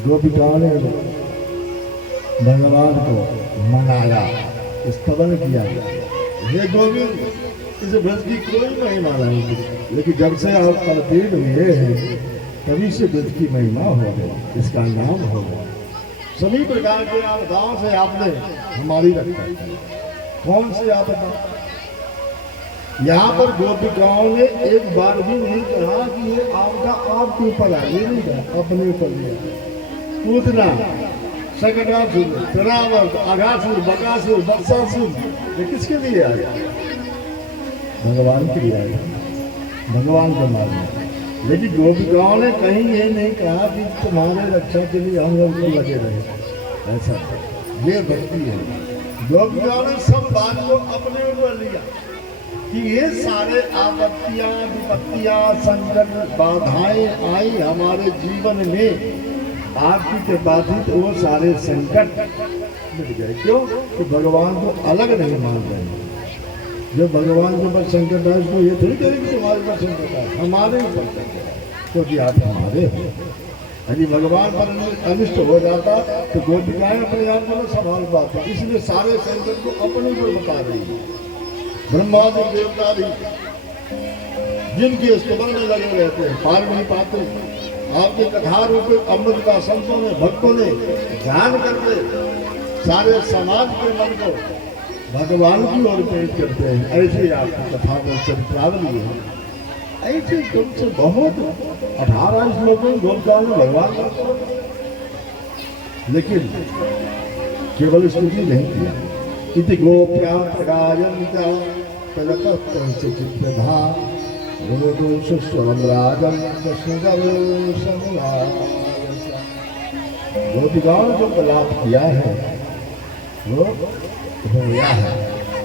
गोपिकाओं ने भगवान को मनाया, स्तवन किया। ये गोविंद इस ब्रज की कोई महिमा नहीं थी, लेकिन जब से आप अवतीर्ण हुए हैं तभी से ब्रज की महिमा हो गई, इसका नाम हो गया। सभी प्रकार के आपदाओं से आपने हमारी रक्षा की। कौन से आपदा? यहाँ पर गोपिकाओं ने एक बार भी नहीं कहा कि ये आपदा आपके ऊपर आ, ये नहीं कहा, अपने ऊपर लिया। पूतना, शकटासुर, तरावत, आघासुर, बकासुर, बत्सासुर, ये किसके लिए आया? भगवान के लिए आया। भगवान को मारना। लेकिन गोपिकाओं ने कहीं ये नहीं कहा कि तुम्हारे रक्षा के लिए हम लोग को लगे रहे, ऐसा ये भक्ति है। गोपिकाओं ने सब बात को अपने ऊपर लिया कि ये सारे आपत्तियां विपत्तियां संकट बाधाएं आई हमारे जीवन में, आपकी कृपा थी तो वो सारे संकट मिट गए। क्यों? कि भगवान को अलग नहीं मान रहे। जब भगवान के ऊपर संकट है उसको ये थोड़ी करें कि तुम्हारे ऊपर संकट है, हमारे ऊपर संकट है क्योंकि आप हमारे हो। यदि भगवान पर अनिष्ट हो जाता तो गोपिकाएं अपने आप को न संभाल पाते, इसलिए सारे संकट को अपने ऊपर बता रही है। ब्रह्मादि देवता भी जिनके स्तुति में लगे रहते हैं पार नहीं पाते, आपके कथा रूप अमृत का संतों ने भक्तों ने ध्यान करके सारे समाज के मन को भगवान की ओर प्रेरित करते हैं। ऐसे आपकी कथा में चरित्रावली है। ऐसे तुमसे बहुत 18 श्लोकों में गोपिकाओं ने भगवान का, लेकिन केवल स्तुति नहीं किया। इति गोप्या प्रगायन्त्या तदकर्तचित्तधा गोदोषस्वरं राजं सुदर्शनला। गोपिकाओं ने जो कलाप किया है वो रोया है।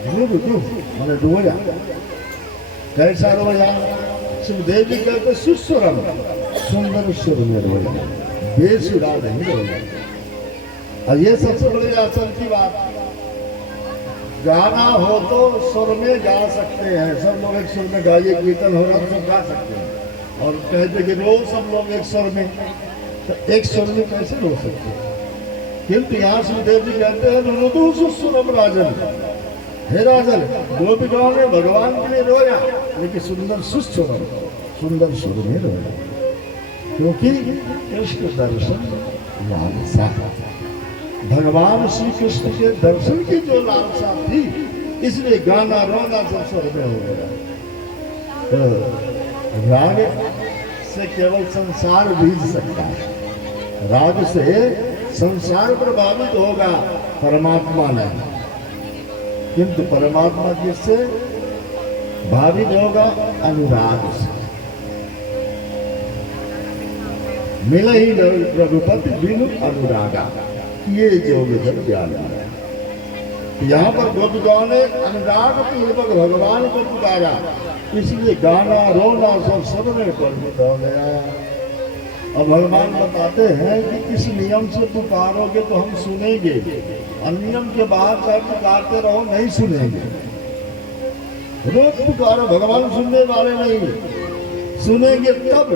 मैंने रोया। कैसा रोया? सुखदेव जी कहते सुस्वरम, सुंदर सुर में रोया, बेसुरा नहीं रोया। और ये सबसे बड़ी आश्चर्य की बात, गाना हो तो सुर में गा सकते हैं, सब लोग एक सुर में गाइए, कीर्तन हो रहा तो गा सकते हैं। और कहते कि रो सब लोग एक सुर में, तो एक सुर में कैसे रो सकते हैं? किंतु यहाँ सुखदेव जी कहते हैं रुदु सुस्वरम राजन, हे राजन गोपिकाओं ने भगवान के लिए रोया लेकिन सुंदर सुस्वरम, सुंदर सुर में रोया, क्योंकि कृष्ण दर्शन लालसा, भगवान श्री कृष्ण के दर्शन की जो लालसा थी इसलिए गाना रोना सब स्वर में हो गया। तो राग से केवल संसार बीज सकता है, राग से संसार प्रभावित होगा, परमात्मा नहीं। किंतु परमात्मा किससे भावित होगा? अनुराग से। मिल ही रघुपति बिनु अनुरागा, ये जो विधर ज्ञान है। यहाँ पर गोपिकाओं ने अनुराग पूर्वक भगवान को पुकारा, इसलिए गाना रोना सब में परिणत हो गया। और भगवान बताते हैं कि किस नियम से पुकारोगे तो हम सुनेंगे, और नियम के बाहर चाहे पुकारते रहो नहीं सुनेंगे। रोज पुकारो, भगवान सुनने वाले नहीं, सुनेंगे तब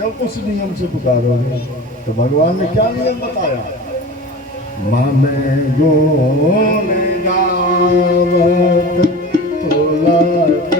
जब उस नियम से पुकारोगे। तो भगवान ने क्या नियम बताया? माने गोने गावत तुलत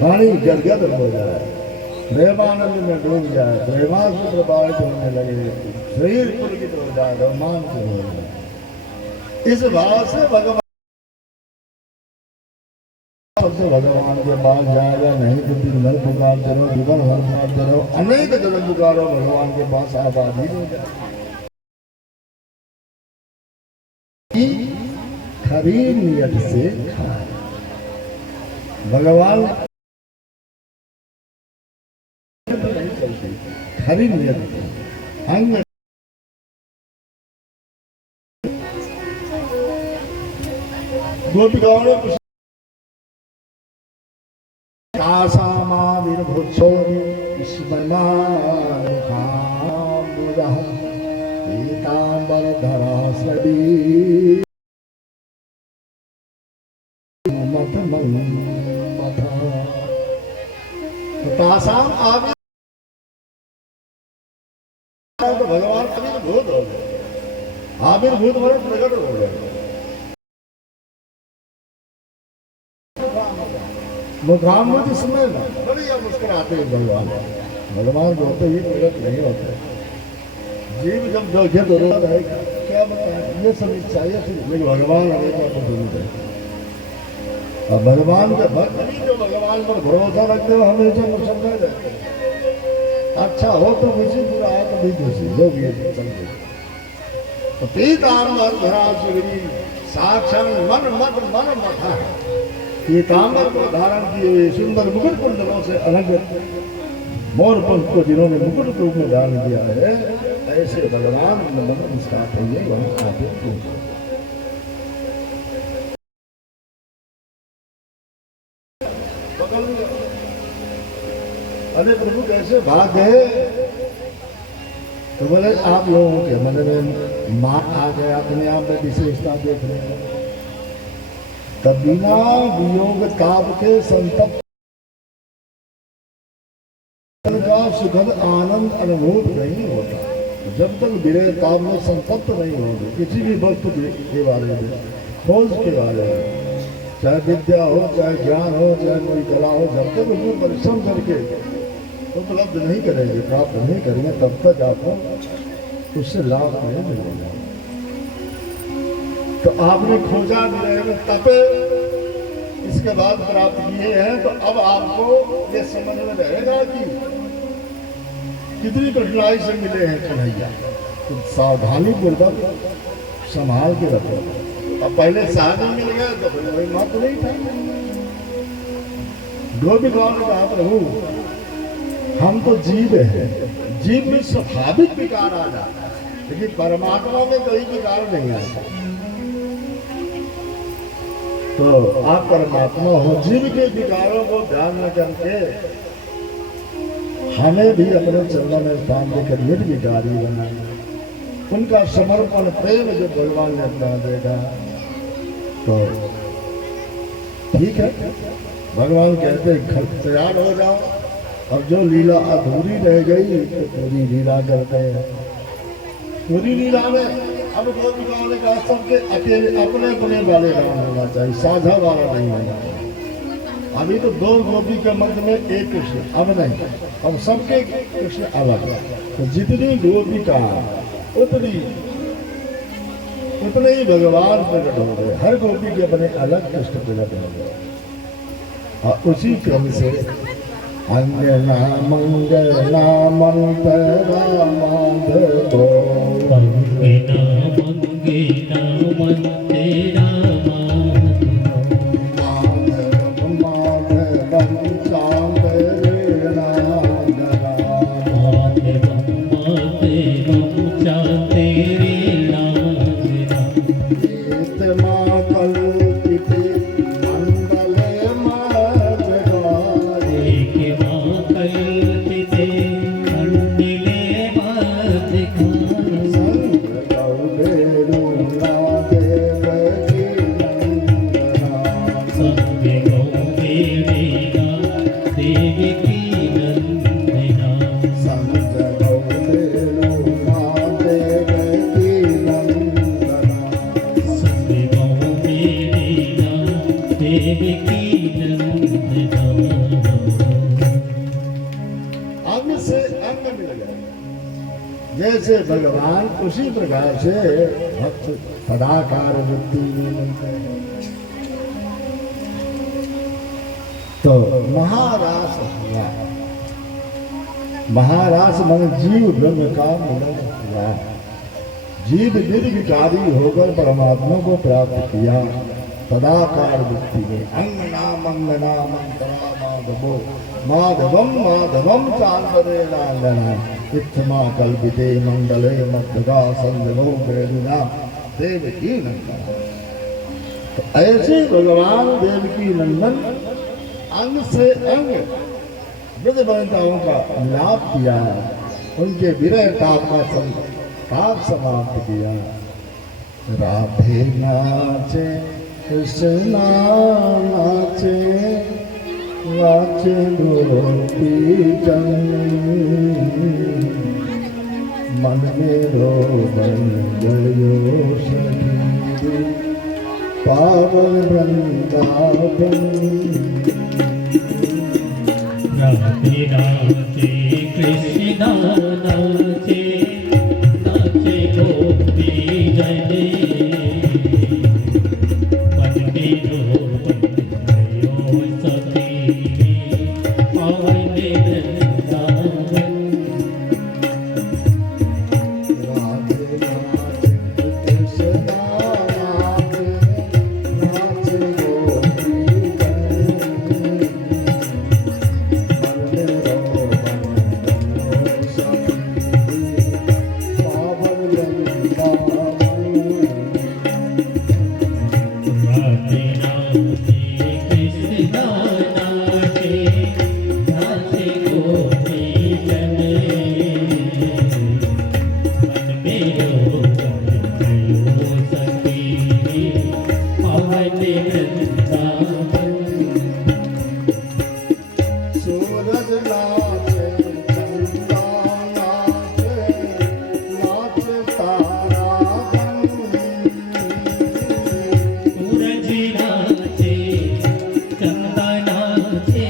वाणी गदगद हो जाए, प्रेमानंद में डूब जाए, प्रेमास से प्रभावित होने लगे, शरीर पुलकित हो जाए, रोमांच हो जाए। इस भाव से भगवान भगवान के पास जाएगा, नहीं तो दिन भर पुकारते रहो, जीवन भर पुकारते रहो, अनेक जन्म पुकारो, भगवान के पास आबादी हो जाए। खरी नियत से खाए, भगवान खरी नियत अंग गोपिकाओं ने आसामाविर्भुत्सोनि स्मरणामुखाम्बुजः पीताम्बरधराश्रवी मथमन्मथा तासाम आविर् तो भगवान आविर्भूत हो गए, आविर्भूत माने प्रकट हो गए। मुखामुख समय में बढ़िया मुस्कुराते हैं भगवान। भगवान रोते ही प्रकट नहीं होते। जीव जब जोखे तो रोता रहेगा, क्या बताएं, ये सब इच्छाएं थी, लेकिन भगवान हमेशा पसंद है। और भगवान के भक्त भी जो भगवान पर भरोसा रखते हो हमेशा मुसम्मत रहते हैं। अच्छा हो तो खुशी, बुरा हो तो भी खुशी, लोग ये समझे। तो पीताम्बर धराश्रवी साक्षात मन मथा है। पीताम्बर को धारण किए हुए सुंदर मुकुट कुंडलों से अलंकृत मोर पंख को जिन्होंने मुकुट रूप में धारण किया है, ऐसे भगवान मन मुस्काते हुए वहां आते हैं। अरे प्रभु कैसे भाग गए? तो बोले आप लोगों के मन में मां आ गया, अपने आप में विशेषता देख रहे हैं। तब बिना वियोग ताप के संतप्त का सुखद आनंद अनुभूत नहीं होता। जब तक विरह ताप में संतप्त नहीं होंगे किसी भी वस्तु के बारे में, खोज के बारे में, चाहे विद्या हो, चाहे ज्ञान हो, चाहे कोई कला हो, जब तक उसमें परिश्रम करके उपलब्ध नहीं करेंगे, प्राप्त नहीं करेंगे, तब तक आपको उससे लाभ नहीं मिलेगा। तो आपने खोजा विरह में तपे, इसके बाद प्राप्त किए हैं, तो अब आपको ये समझ में रहेगा कि कितनी कठिनाई से मिले हैं कन्हैया। तो सावधानी पूर्वक संभाल के रखो। अब पहले शादी मिल गया तो कोई मत नहीं था। गोपिकाओं ने कहा प्रभु हम तो जीव हैं, जीव में स्वाभाविक विकार आ जाता है, लेकिन परमात्मा में कोई विकार नहीं आता। तो आप परमात्मा हो, जीव के विकारों को ध्यान न करके हमें भी अपने चरणों में स्थान देकर निर्विकारी बनाए। उनका समर्पण प्रेम जो भगवान ने अपना देगा तो ठीक है। भगवान कहते तैयार हो जाओ, अब जो लीला अधूरी रह गई तो पूरी लीला करते हैं। पूरी लीला में अब गोपिकाओं ने कहा सबके अकेले अपने अपने वाले राम होना चाहिए, साझा वाला नहीं होना चाहिए। अभी तो दो गोपी के मध्य में एक कृष्ण, अब नहीं, अब सबके कृष्ण अलग। तो जितनी गोपिका उतने ही भगवान प्रकट हो गए। हर गोपी के अपने अलग कृष्ण प्रकट हो गए। और उसी क्रम से अंजना मंगला मंतरा माधवो, अंजना मंगला मंतरा माधवम माधवम चांदरेणा जैसे भगवान उसी प्रकार से भक्त सदाकार वृत्ति में मिलते हैं। तो महारास हुआ, महारास मन जीव ब्रह्म का मिलन हुआ। जीव निर्विकारी होकर परमात्मा को प्राप्त किया सदाकार वृत्ति में। अंगना मंगना मंत्रा माधवो माधवम माधवम चांदरेणांगना इत्थमा कल्पिते मंगले मध्यगा संजनो वेदुना देवकी नंदना। तो ऐसे भगवान देवकी नंदन अंग से अंग वृद्ध वनिताओं का मिलाप किया, उनके विरह ताप का ताप समाप्त किया। राधे नाचे कृष्णा नाचे, नाचे गोपी जन, मन में रोबन गयो सखी, पावन वृंदावन। राधे नाचे कृष्णा नाचे, नाचे गोपी जन, मन में रोबन गयो सखी, पावन वृंदावन। राधे नाचे कृष्णा नाचे, नाचे गोपी जन, मन में रोबन गयो सखी, पावन वृंदावन। राधे नाचे कृष्णा नाचे, नाचे गोपी जन, मन में रोबन गयो सखी, पावन वृंदावन। सूरज नाचे चंदा नाचे, नाचे तारागण। सूरज नाचे चंदा नाचे,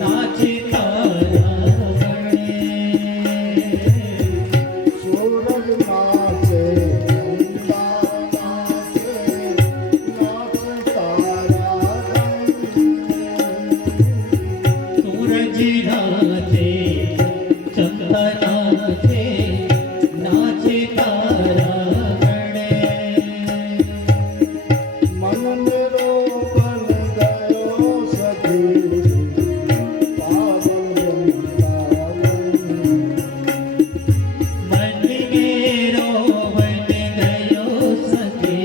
नाचे तारागण। सूरज नाचे चंदा नाचे, नाचे तारागण। सूरज नाचे चंदा नाचे, नाचे तारागण। मन में रोबन गयो सखी, पावन वृंदावन। मन में रोबन गयो सखी,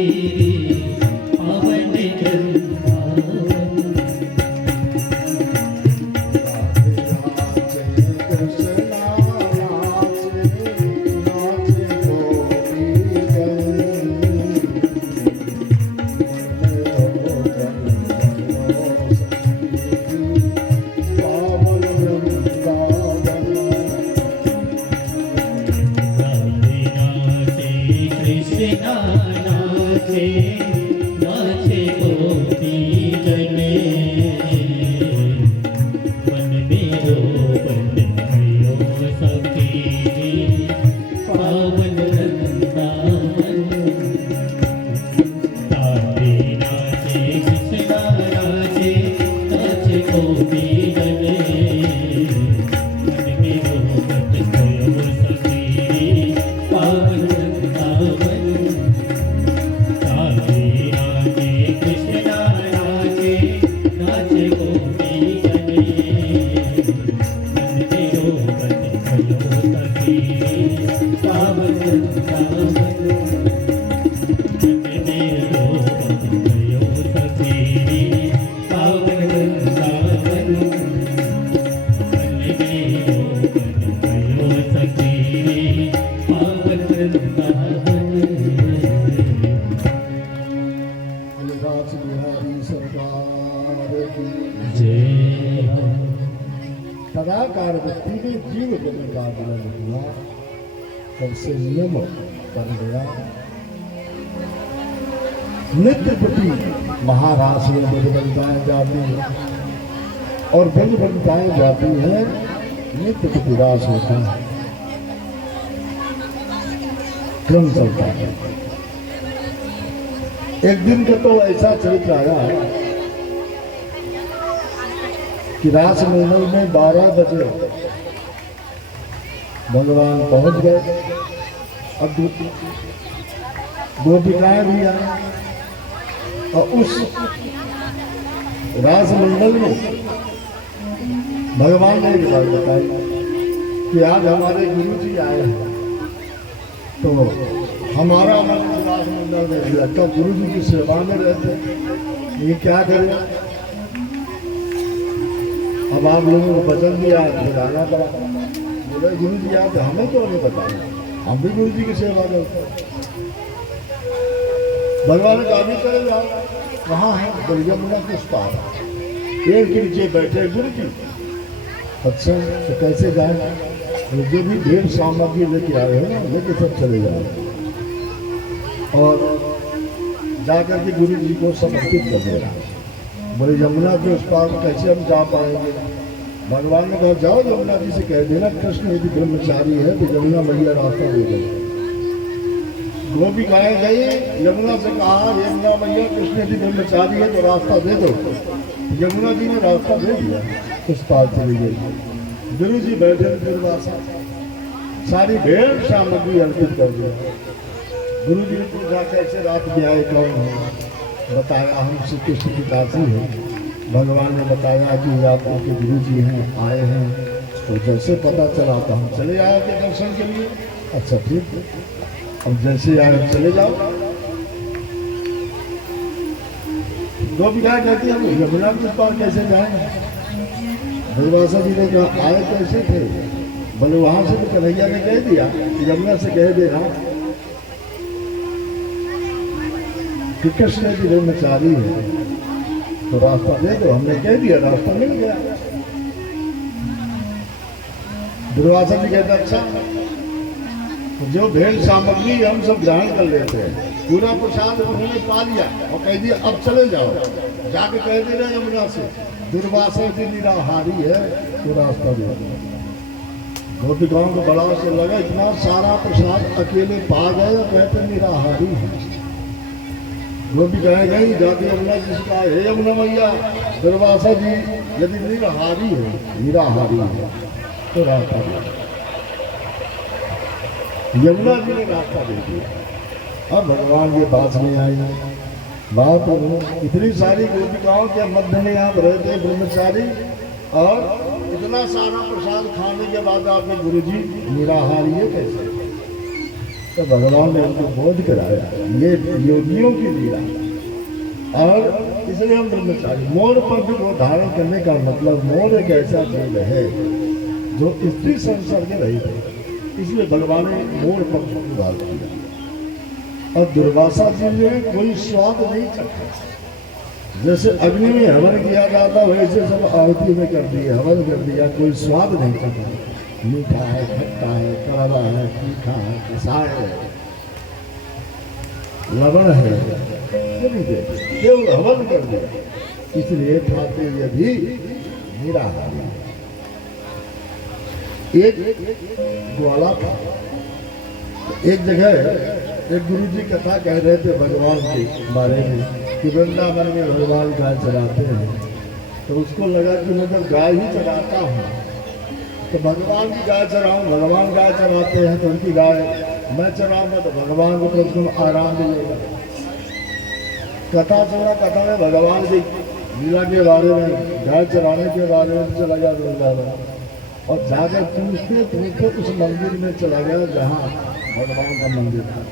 पावन वृंदावन। राधे नाचे कृष्णा नाचे, नाचे गोपी जन, पावन वृंदावन। राधे नाचे कृष्णा नाचे, नाचे गोपी जन, मन में रोबन गयो सखी, पावन वृंदावन। राधे नाचे कृष्णा नाचे, नाचे गोपी जन, मन में रोबन गयो सखी, पावन वृंदावन। राधे नाचे कृष्णा नाचे, नाचे गोपी जन, मन में रोबन गयो सखी, पावन वृंदावन। मन में रोबन गयो सखी, पावन वृंदावन। मन में रोबन गयो सखी, पावन वृंदावन। राज बिहारी सरकार की जय हो। तदाकार व्यक्ति ने जीव जन्म का विलय हुआ, तब से नियम बन गया। नित्य प्रति महाराज में ब्रज वनिताएं जाती हैं और ब्रज वनिताएं जाती हैं, नित्य प्रति रास होता है, क्रम चलता है। एक दिन का तो ऐसा चरित्र आया कि रास महल में 12 बजे भगवान पहुंच गए। अब गोपिकाएं भी आई और उस रास मंडल में भगवान ने एक बात बताई कि आज हमारे गुरु जी आए हैं, तो हमारा मन विकास मंडल में लगता गुरु जी की सेवा में रहते, ये क्या करें। अब आप लोगों को वचन दिया बताना पड़ा, बोले गुरु जी आप हमें क्यों नहीं बताया, हम भी गुरु जी की सेवा करते हैं। भगवान का भी चले जाओ, कहाँ है यमुना किस पार, पेड़ के नीचे बैठे गुरु जी। अच्छा तो कैसे जाए, जो भी ढेर सामग्री लेके आए हैं ना लेके सब चले जाओ और जाकर के गुरु जी को समर्पित कर देना। बोले यमुना के उस पार कैसे हम जा पाएंगे। भगवान ने कहा जाओ यमुना जी से कह देना कृष्ण यदि ब्रह्मचारी है तो यमुना मैया रास्ता दे देगा। गोपिकाएं गई यमुना से कहा यमुना मैया कृष्ण यदि ब्रह्मचारी है तो रास्ता दे दो। यमुना जी ने रास्ता दे दिया, उस पार चली गई। गुरु जी बैठे दुर्वासा, सारी भेड़ सामग्री अर्पित कर दिया। गुरु जी ने पूछा कैसे रात में आए, कौन है, बताया हम श्री कृष्ण की दासी है। भगवान ने बताया कि आप आपके गुरु जी हैं, आए हैं। तो जैसे पता चला तो हम चले आए आपके दर्शन के लिए। अच्छा ठीक है, अब जैसे आए चले जाओ। गोपिकाएं कहती हम यमुना के पार कैसे जाएंगे। दुर्वासा जी ने कहा आए कैसे थे, बोले वहां से तो कन्हैया ने कह दिया यमुना से कह देना कि कृष्ण जी ब्रह्मचारी है तो रास्ता दे दो। हमने कह दिया, रास्ता मिल गया। दुर्वासा जी कहते अच्छा जो भेड़ सामग्री हम सब ग्रहण कर लेते हैं, पूरा प्रसाद उन्होंने पा लिया और कह दिया अब चले जाओ। जाके कह दे रहे यमुना से दुर्वासा जी निराहारी है तो रास्ता दे दो। गोपिकाओं को बड़ा से लगा इतना सारा प्रसाद अकेले पा गए और कहते निराहारी है। गोपिकाएं गई जाके यमुना जी से कहा हे यमुना मैया दुर्वासा जी यदि निराहारी है तो रास्ता दे दो। यमुना जी ने रास्ता दे दिया। अब भगवान के पास में आई, बाप इतनी सारी गोपिकाओं के मध्य में आप रहते ब्रह्मचारी और इतना सारा प्रसाद खाने के बाद आपके गुरु जी निराहारी है कैसे। तो भगवान ने उनको बोध कराया ये योगियों की लीला, और इसलिए हम ब्रह्मचारी। मोर पंख को धारण करने का मतलब मोर एक ऐसा जीव है जो स्त्री संसर्ग रहित है, इसलिए भगवान ने मोर पंख को धारण किया। और दुर्वासा जी ने कोई स्वाद नहीं चखा। जैसे अग्नि में हवन किया जाता वैसे सब आहुति में कर दिए, हवन कर दिया, कोई स्वाद नहीं चखा। मीठा है, खट्टा है, कड़वा है, तीखा है, कसाय है, लवण है, केवल हवन कर दिया। इसलिए खाते हुए भी निराहारी। एक ग्वाला था, एक जगह एक गुरु जी कथा कह रहे थे भगवान के बारे में कि वृंदावन में भगवान गाय चराते हैं। तो उसको लगा कि मैं जब गाय ही चराता हूँ तो भगवान की गाय चराऊँ। भगवान गाय चराते हैं तो उनकी गाय मैं चराऊँगा तो भगवान को तो आराम मिलेगा। कथा सुना, कथा में भगवान की लीला के बारे में, गाय चराने के बारे में चला गया वृंदावन, और जाकर पूछते उस मंदिर में चला गया जहाँ भगवान का मंदिर था।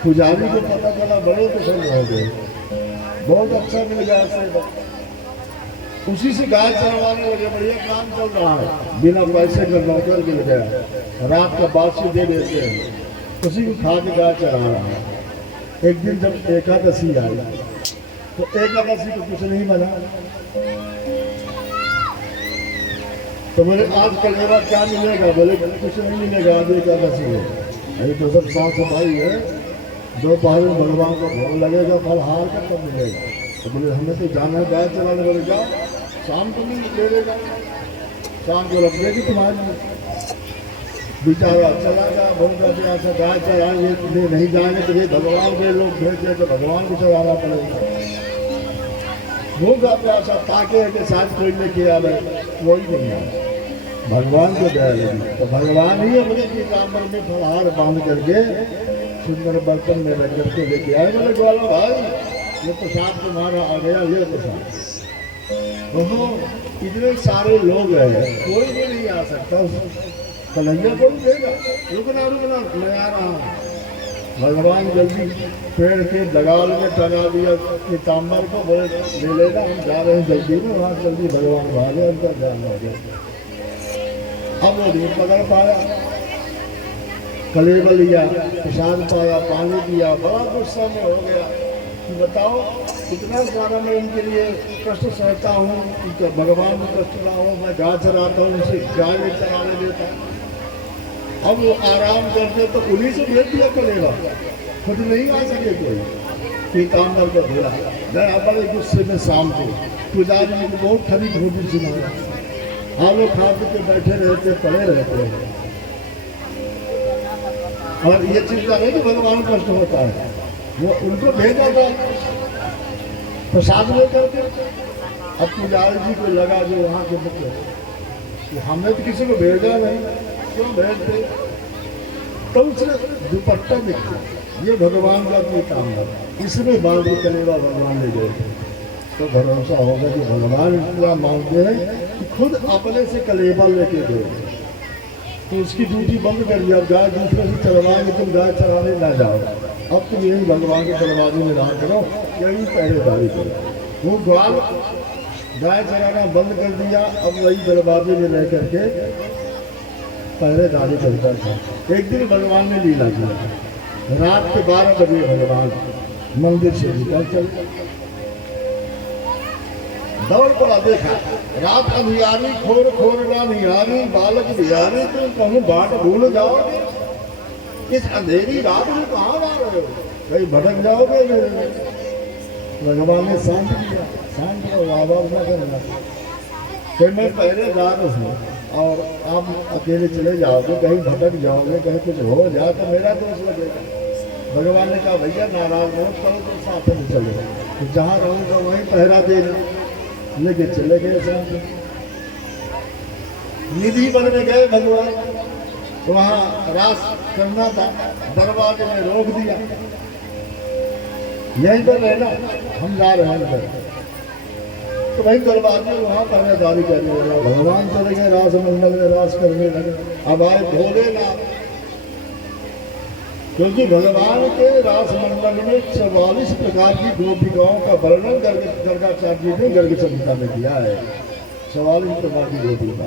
पुजारी को पता चला, बड़े प्रसन्न हो गए, बहुत अच्छा मिल गया सेवा। उसी से गाय चरवाने लगे, बढ़िया काम चल रहा है, बिना पैसे का नौकर मिल गया, रात का बासी दे देते हैं, उसी को खा के गाय चरा रहा है। एक दिन जब एकादशी आई तो एकादशी को कुछ नहीं बना, तो बोले आज कलेवा क्या मिलेगा, बोले कुछ नहीं मिलेगा, आज एकादशी है। अरे तो सब साफ सफाई है, दोपहर में भगवान को भोग लगेगा, फलहार का तब मिलेगा। तो बोले हमें तो जाना है गाय चलाने, बोले जाओ शाम को नहीं ले लेगा, शाम को रख देगी तुम्हारी। बेचारा चला गया, भोग का प्यासा, गाय चलाएंगे नहीं जाएंगे तो ये भगवान के लोग भेजे तो भगवान को चलाना पड़ेगा। भोग का प्यासा ताके के साथ कोई लेके आ रहे, कोई नहीं आया, भगवान को दया लगी तो भगवान ही अपने पीताम्बर में फलहार बांध करके सुंदर बर्तन में रख करके लेके आए। बोले ग्वाला भाई ये प्रसाद तुम्हारा आ गया, ये प्रसाद। इतने सारे लोग हैं, कोई भी नहीं आ सकता, कन्हैया को भी देगा, रुकना रुकना मैं आ रहा हूँ। भगवान जल्दी पेड़ के दगाल में टंगा दिया पीताम्बर को, बोले ले लेना, हम जा रहे हैं जल्दी में, वहाँ जल्दी भगवान भागे, अंदर जाना हो गया। अब वो नहीं पकड़ पाया, कलेवर लिया, प्रसाद पाया, पानी दिया, बड़ा गुस्सा में हो गया कि बताओ इतना सारा मैं इनके लिए कष्ट सहता हूँ, भगवान को कष्ट रहा हूँ, मैं गाय चराता हूँ, उनसे गाय में चराने देता। अब वो आराम करते तो उन्हीं से भेज दिया कलेवा, खुद नहीं आ सके कोई। पीताम्बर को भेजा गया बड़े गुस्से में शाम को, पुजारी ने बहुत खरी भोजी सुनाया, हम लोग खा पी के बैठे रहते, पड़े रहते हैं, और ये चिंता नहीं कि भगवान को कष्ट होता है। वो उनको भेजा था प्रसाद लेकर के। अब पुजारी जी को लगा जो वहाँ के मुख्य कि हमने तो किसी को भेजा नहीं, क्यों भेजते, तो उसने दुपट्टा दिखा, ये भगवान का कोई काम है, इसमें बांध के कलेवा भगवान ले गए। तो भरोसा होगा कि भगवान इतना मानते हैं कि खुद अपने से कलेवा लेके गए, तो उसकी ड्यूटी बंद कर दिया। अब गाय दूसरे से चलवाएंगे, तुम गाय चराने ना जाओ, अब तुम यही भगवान के दरवाजे में रहा करो, यही पहरेदारी करो। वो ग्वाल गाय चराना बंद कर दिया, अब वही दरवाजे में रह करके पहरेदारी करता था। एक दिन भगवान ने लीला किया, रात के 12 बजे भगवान मंदिर से निकल चले, दौड़ पड़ा, देखा रात अंधियारी, खोर खोर ना निहारी, बालक बिहारी, तुम कहूँ बाट भूल जाओगे, इस अंधेरी रात में कहाँ जा रहे हो, कहीं भटक जाओगे मेरे में। भगवान ने शांत किया, शांत रहो, आवाज न करना, फिर मैं पहरेदार हूँ और आप अकेले चले जाओगे, कहीं भटक जाओगे, कहीं कुछ हो जाए तो मेरा दोष लगेगा। भगवान ने कहा भैया नाराज मत करो, तो साथ में चलो, तो जहाँ रहूँगा वहीं पहरा देना। लेके चले गए साथ, निधि बनने गए भगवान, वहाँ रास करना था, दरवाजे में रोक दिया, यहीं पर रहना, हम जा रहे हैं अंदर। तो वही दरवाजे वहाँ पहरेदारी करने लगा। भगवान चले गए रास मंडल में, रास करने लगे। अब आए भोलेनाथ, क्योंकि भगवान के रास मंडल में 44 प्रकार की गोपिकाओं का वर्णन गर्गाचार्य जी ने गर्ग संहिता में किया है। 44 प्रकार की गोपिका,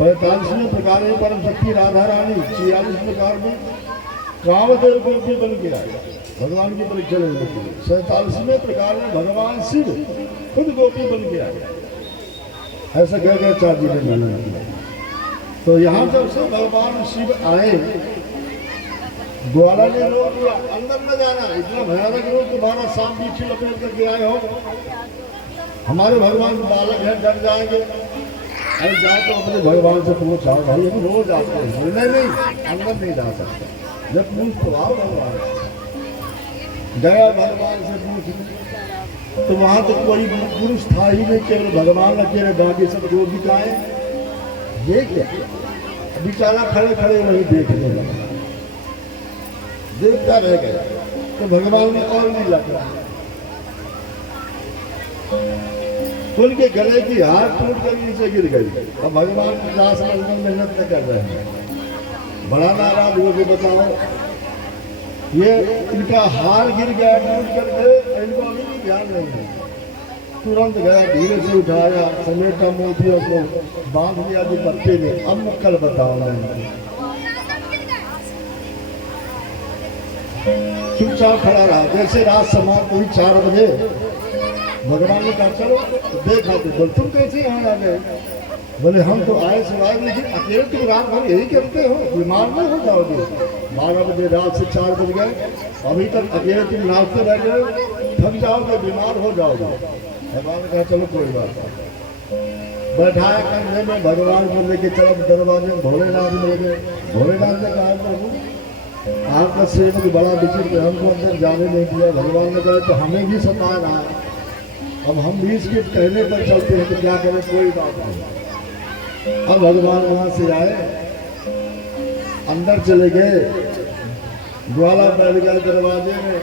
45वें प्रकार में परम शक्ति राधा रानी, 46 प्रकार में कामदेव गोपी बन के आए भगवान की परीक्षा लेने के लिए, 47वें प्रकार में भगवान शिव खुद गोपी बन के आए। ऐसा गर्गाचार्य जी ने वर्णन किया। तो यहाँ जब से भगवान शिव आए, ग्वाला ने रोक दिया, अंदर न जाना, इतना भयानक रोग, तुम्हारा सांप पीछे लपेट करके आए हो, हमारे भगवान बालक हैं, डर जाएंगे। अरे जाओ तो अपने भगवान से पूछो, भाई हम रोज आते हैं, नहीं अंदर नहीं जा सकते, जब पूछ तो आओ भगवान। गया भगवान से पूछ, तो वहाँ तो कोई पुरुष था ही नहीं, केवल भगवान अकेले, बाकी सब गोपिकाएं। ये क्या बेचारा खड़े खड़े वही देखने लगा, देखता रह गया। तो भगवान ने और नहीं लगा, उनके गले की हार टूट कर नीचे गिर गई। अब भगवान रास मंडल मेहनत न कर रहे हैं, बड़ा नाराज हो के बताओ, ये इनका हार गिर गया टूट करके, इनको अभी भी ध्यान नहीं है। तुरंत गया, धीरे से उठाया, समेटा मोतियों को, बांध दिया दुपट्टे में। अब मुक्कल बताओ मैं, चुपचाप खड़ा रहा। जैसे रात समाप्त हुई 4 बजे, भगवान ने कहा चलो देखा, तो बोल तुम कैसे यहाँ आ गए? बोले हम तो आए सिवाय, लेकिन अकेले तुम रात भर यही करते हो, बीमार नहीं हो जाओगे? 12 बजे रात से 4 बज गए, अभी तक अकेले तुम नाचते रह गए, थक जाओगे, बीमार हो जाओगे। भगवान ने कहा चलो कोई बात नहीं। बैठाया कंधे में, भगवान को लेके चला दरवाजे में, भोलेनाथ मिल गए। भोलेनाथ ने कहा प्रभु आपका सेवक बड़ा विचित्र, हमको अंदर जाने नहीं दिया। भगवान ने कहा तो हमें भी सता रहा है, अब हम भी इसके कहने पर चलते हैं तो क्या करें, कोई बात नहीं। अब भगवान वहाँ से आए, अंदर चले गए, ग्वाला बैठ गया दरवाजे में,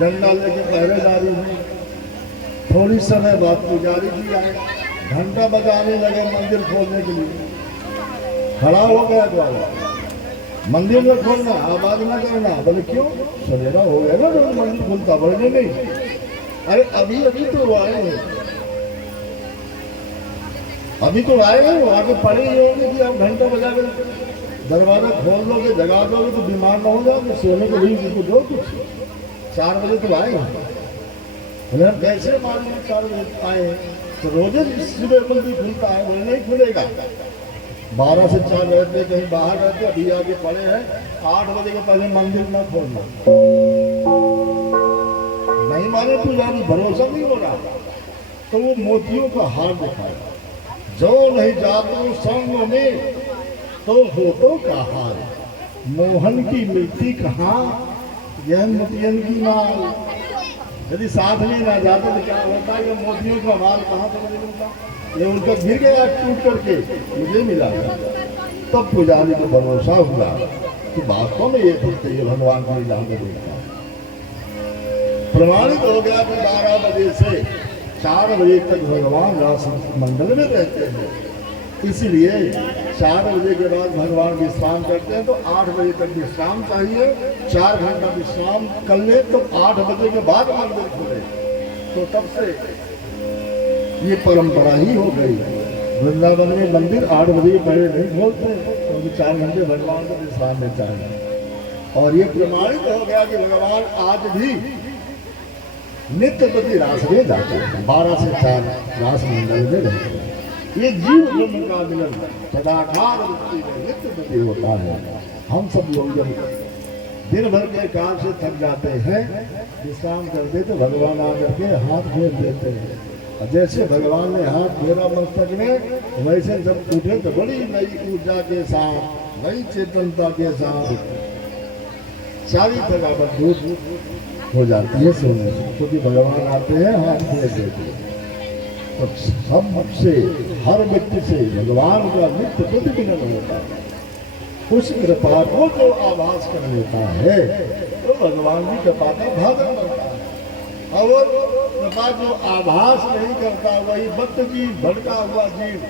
डंडा लेके पहरेदारी हुई। थोड़ी समय बाद पुजारी जी आए, घंटा बजाने लगे मंदिर खोलने के लिए। खड़ा हो गया ग्वाला, मंदिर में खोलना, आवाज ना करना। बोले क्यों? सवेरा हो गया ना, रोज मंदिर खुलता, बोले नहीं। अरे अभी अभी तो वो आए हैं, अभी तो आए हैं, वो आगे पड़े ही होंगे कि आप घंटा बजा के दरवाजा खोल लोगे, जगा दोगे तो बीमार ना हो जाओगे, सोने को भी किसी दो कुछ। 4 बजे तो आए हैं, बोले हम कैसे मालूम 4 बजे आए हैं? तो रोजे सुबह मंदिर खुलता है। बोले नहीं खुलेगा, 12 से 4 रहते, कहीं बाहर रहते, अभी आगे पड़े हैं, 8 बजे के पहले मंदिर ना खोलना। नहीं माने पुजारी, भरोसा नहीं हो रहा, तो वो मोतियों का हार दिखाया, जो नहीं जातो संग में तो होतो का हार, मोहन की मिट्टी कहाँ, यह मोतियन की माल। यदि साथ में ना जाते तो क्या होता, ये मोतियों का माल कहाँ से मुझे मिलता? ये उनका गिर गया टूट करके, मुझे मिला। तब पुजारी को भरोसा हुआ कि वास्तव में ये भक्त ये भगवान को जाने देता। प्रमाणित हो गया कि 12 बजे से 4 बजे तक भगवान रास मंडल में रहते हैं, इसलिए 4 बजे के बाद भगवान विश्राम करते हैं। तो 8 बजे तक विश्राम चाहिए, 4 घंटा विश्राम कर ले तो 8 बजे के बाद मंदिर खुले। तो तब से ये परंपरा ही हो गई। वृंदावन में मंदिर 8 बजे के पहले नहीं खोलते, क्योंकि 4 घंटे भगवान को विश्राम में चाहिए। और ये प्रमाणित हो गया कि भगवान आज भी नित्य प्रति रास में जाते हैं, 12 से 4 रास मंडल में रहते हैं। ये जीव ब्रह्म का मिलन सदाकार वृत्ति में नित्य प्रति होता है। हम सब लोग जब दिन भर के काम से थक जाते हैं, विश्राम करते तो भगवान आकर के हाथ फेर देते हैं। और जैसे भगवान ने हाथ फेरा मस्तक में, वैसे जब उठे तो बड़ी नई ऊर्जा के साथ, नई चेतनता के साथ सारी थकावट दूर हो जाती है सोने से, क्योंकि भगवान आते हैं हाथ फेर देते हैं। तो सबसे हर व्यक्ति से भगवान का नित्य प्रतिदिन होता है। उस कृपा को जो आभास कर लेता है तो भगवान की कृपा का भाजन बनता है। और कृपा जो आभास नहीं करता, वही बद्ध जीव, भटका हुआ जीव,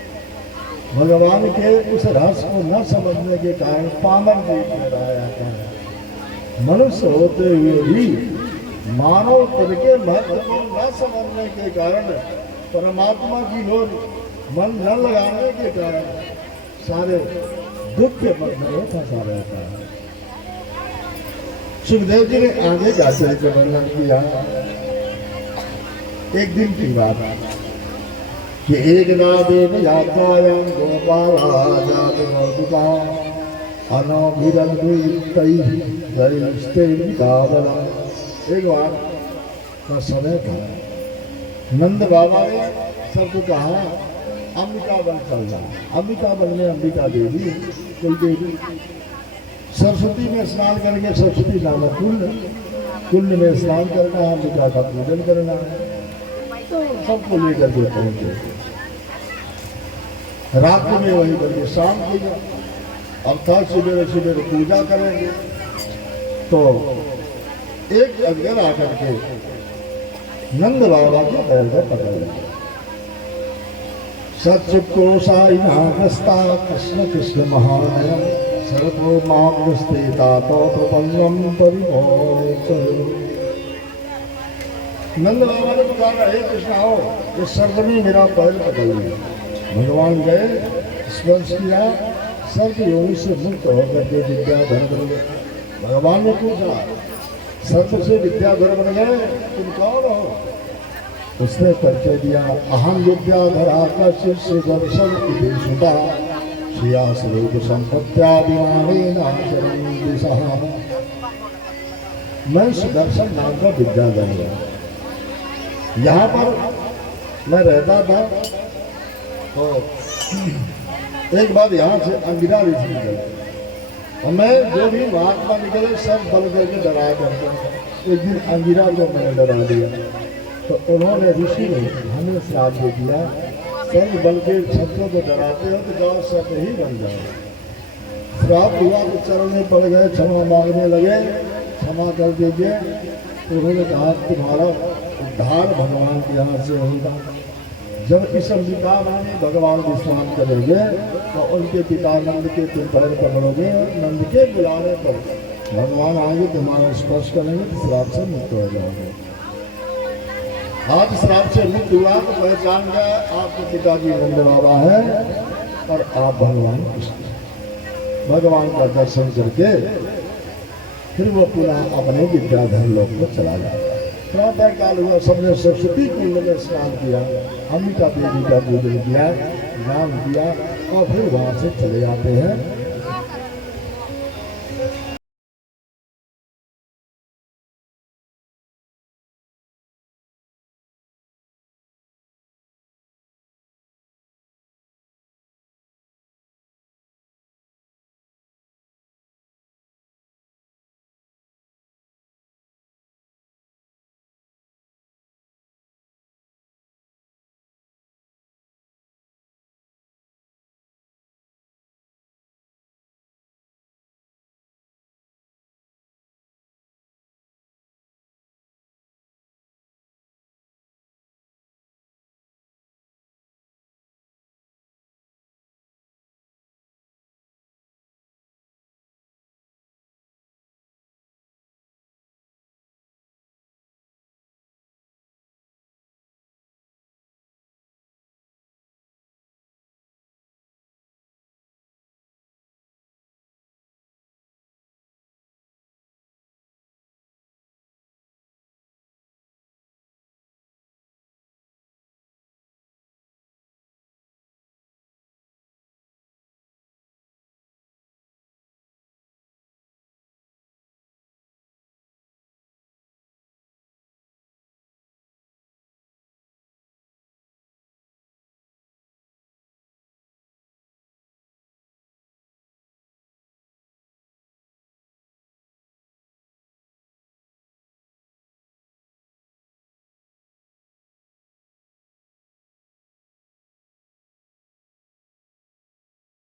भगवान के उस रस को न समझने के कारण पामर जीव में रह जाता है। मनुष्य होते हुए भी मानव पद के महत्व को न समझने के कारण, परमात्मा की ओर मन न लगाने के कारण सारे दुख के पद में फंसा रहता है। सुखदेव जी ने आगे का चरित्र वर्णन किया। एक दिन की बात है कि एक नादेव यात्रायां गोपाला जात मौजुदा एक बार का समय था, नंद बाबा ने सबको कहा अंबिका वन चलना। अंबिका वन में अंबिका देवी, कोई देवी, सरस्वती में स्नान करके सरस्वती नामक कुंड में स्नान करना, अंबिका का पूजन करना है। तो सबको लेकर के पहुंचे। रात में वही करके शाम किया, अर्थात सुबह सुबह पूजा करेंगे। तो एक अजगर आकर के नंद बाबा के पैर को पकड़ लिया। सच्चिकोशाई नागस्ता कृष्ण कृष्ण महानय सर्वो माग्रस्ते तातो प्रपन्नम परिमोचो। नंद बाबा ने पुकारा, हे कृष्ण आओ, ये सर्वनी मेरा पैर पकड़ लिया। भगवान गए, स्पर्श किया, सर्व योनि से मुक्त होकर के विद्याधर बन गए। भगवान ने पूछा, सर्व से विद्याधर बन गए, तुम कौन हो? उसने परिचय दिया, अहम विद्याधर आकाश से दर्शन सुधा श्रिया स्वरूप संपत्त्यादिमानेनाचरन् दिशः। मैं सुदर्शन नाम का विद्याधर हूँ। यहाँ पर मैं रहता था। तो एक बार यहाँ से अंगिरा ऋषि निकले, और मैं जो भी महात्मा निकले सब बल करके डराया करता था। एक दिन अंगिरा को मैंने डरा दिया, तो उन्होंने ऋषि ने हमें श्राप दे दिया, सर्व बल के छत्रों को डराते हो तो जाओ सब ही बन जाओ। श्राप हुआ तो चरण में पड़ गए, क्षमा मांगने लगे, क्षमा कर दीजिए। तो उन्होंने कहा तुम्हारा उद्धार भगवान के यहाँ से होगा। जब इस अंबिका में भगवान विश्राम करेंगे तो उनके पिता नंद के तुम पैर पकड़ोगे और नंद के बुलाने पर भगवान आगे तुम्हारा स्पर्श करेंगे तो श्राप से मुक्त हो जाओगे। आज श्राप से मुक्त हुआ तो पहचान गया आपके पिताजी नंद बाबा है और आप भगवान कृष्ण। भगवान का दर्शन करके फिर वो पुनः अपने विद्याधर लोक में चला जाता है। प्रातः काल हुआ, सबने सरस्वती कुंड में स्नान किया, अंबिका देवी का पूजन किया, नाम किया और फिर वहां से चले आते हैं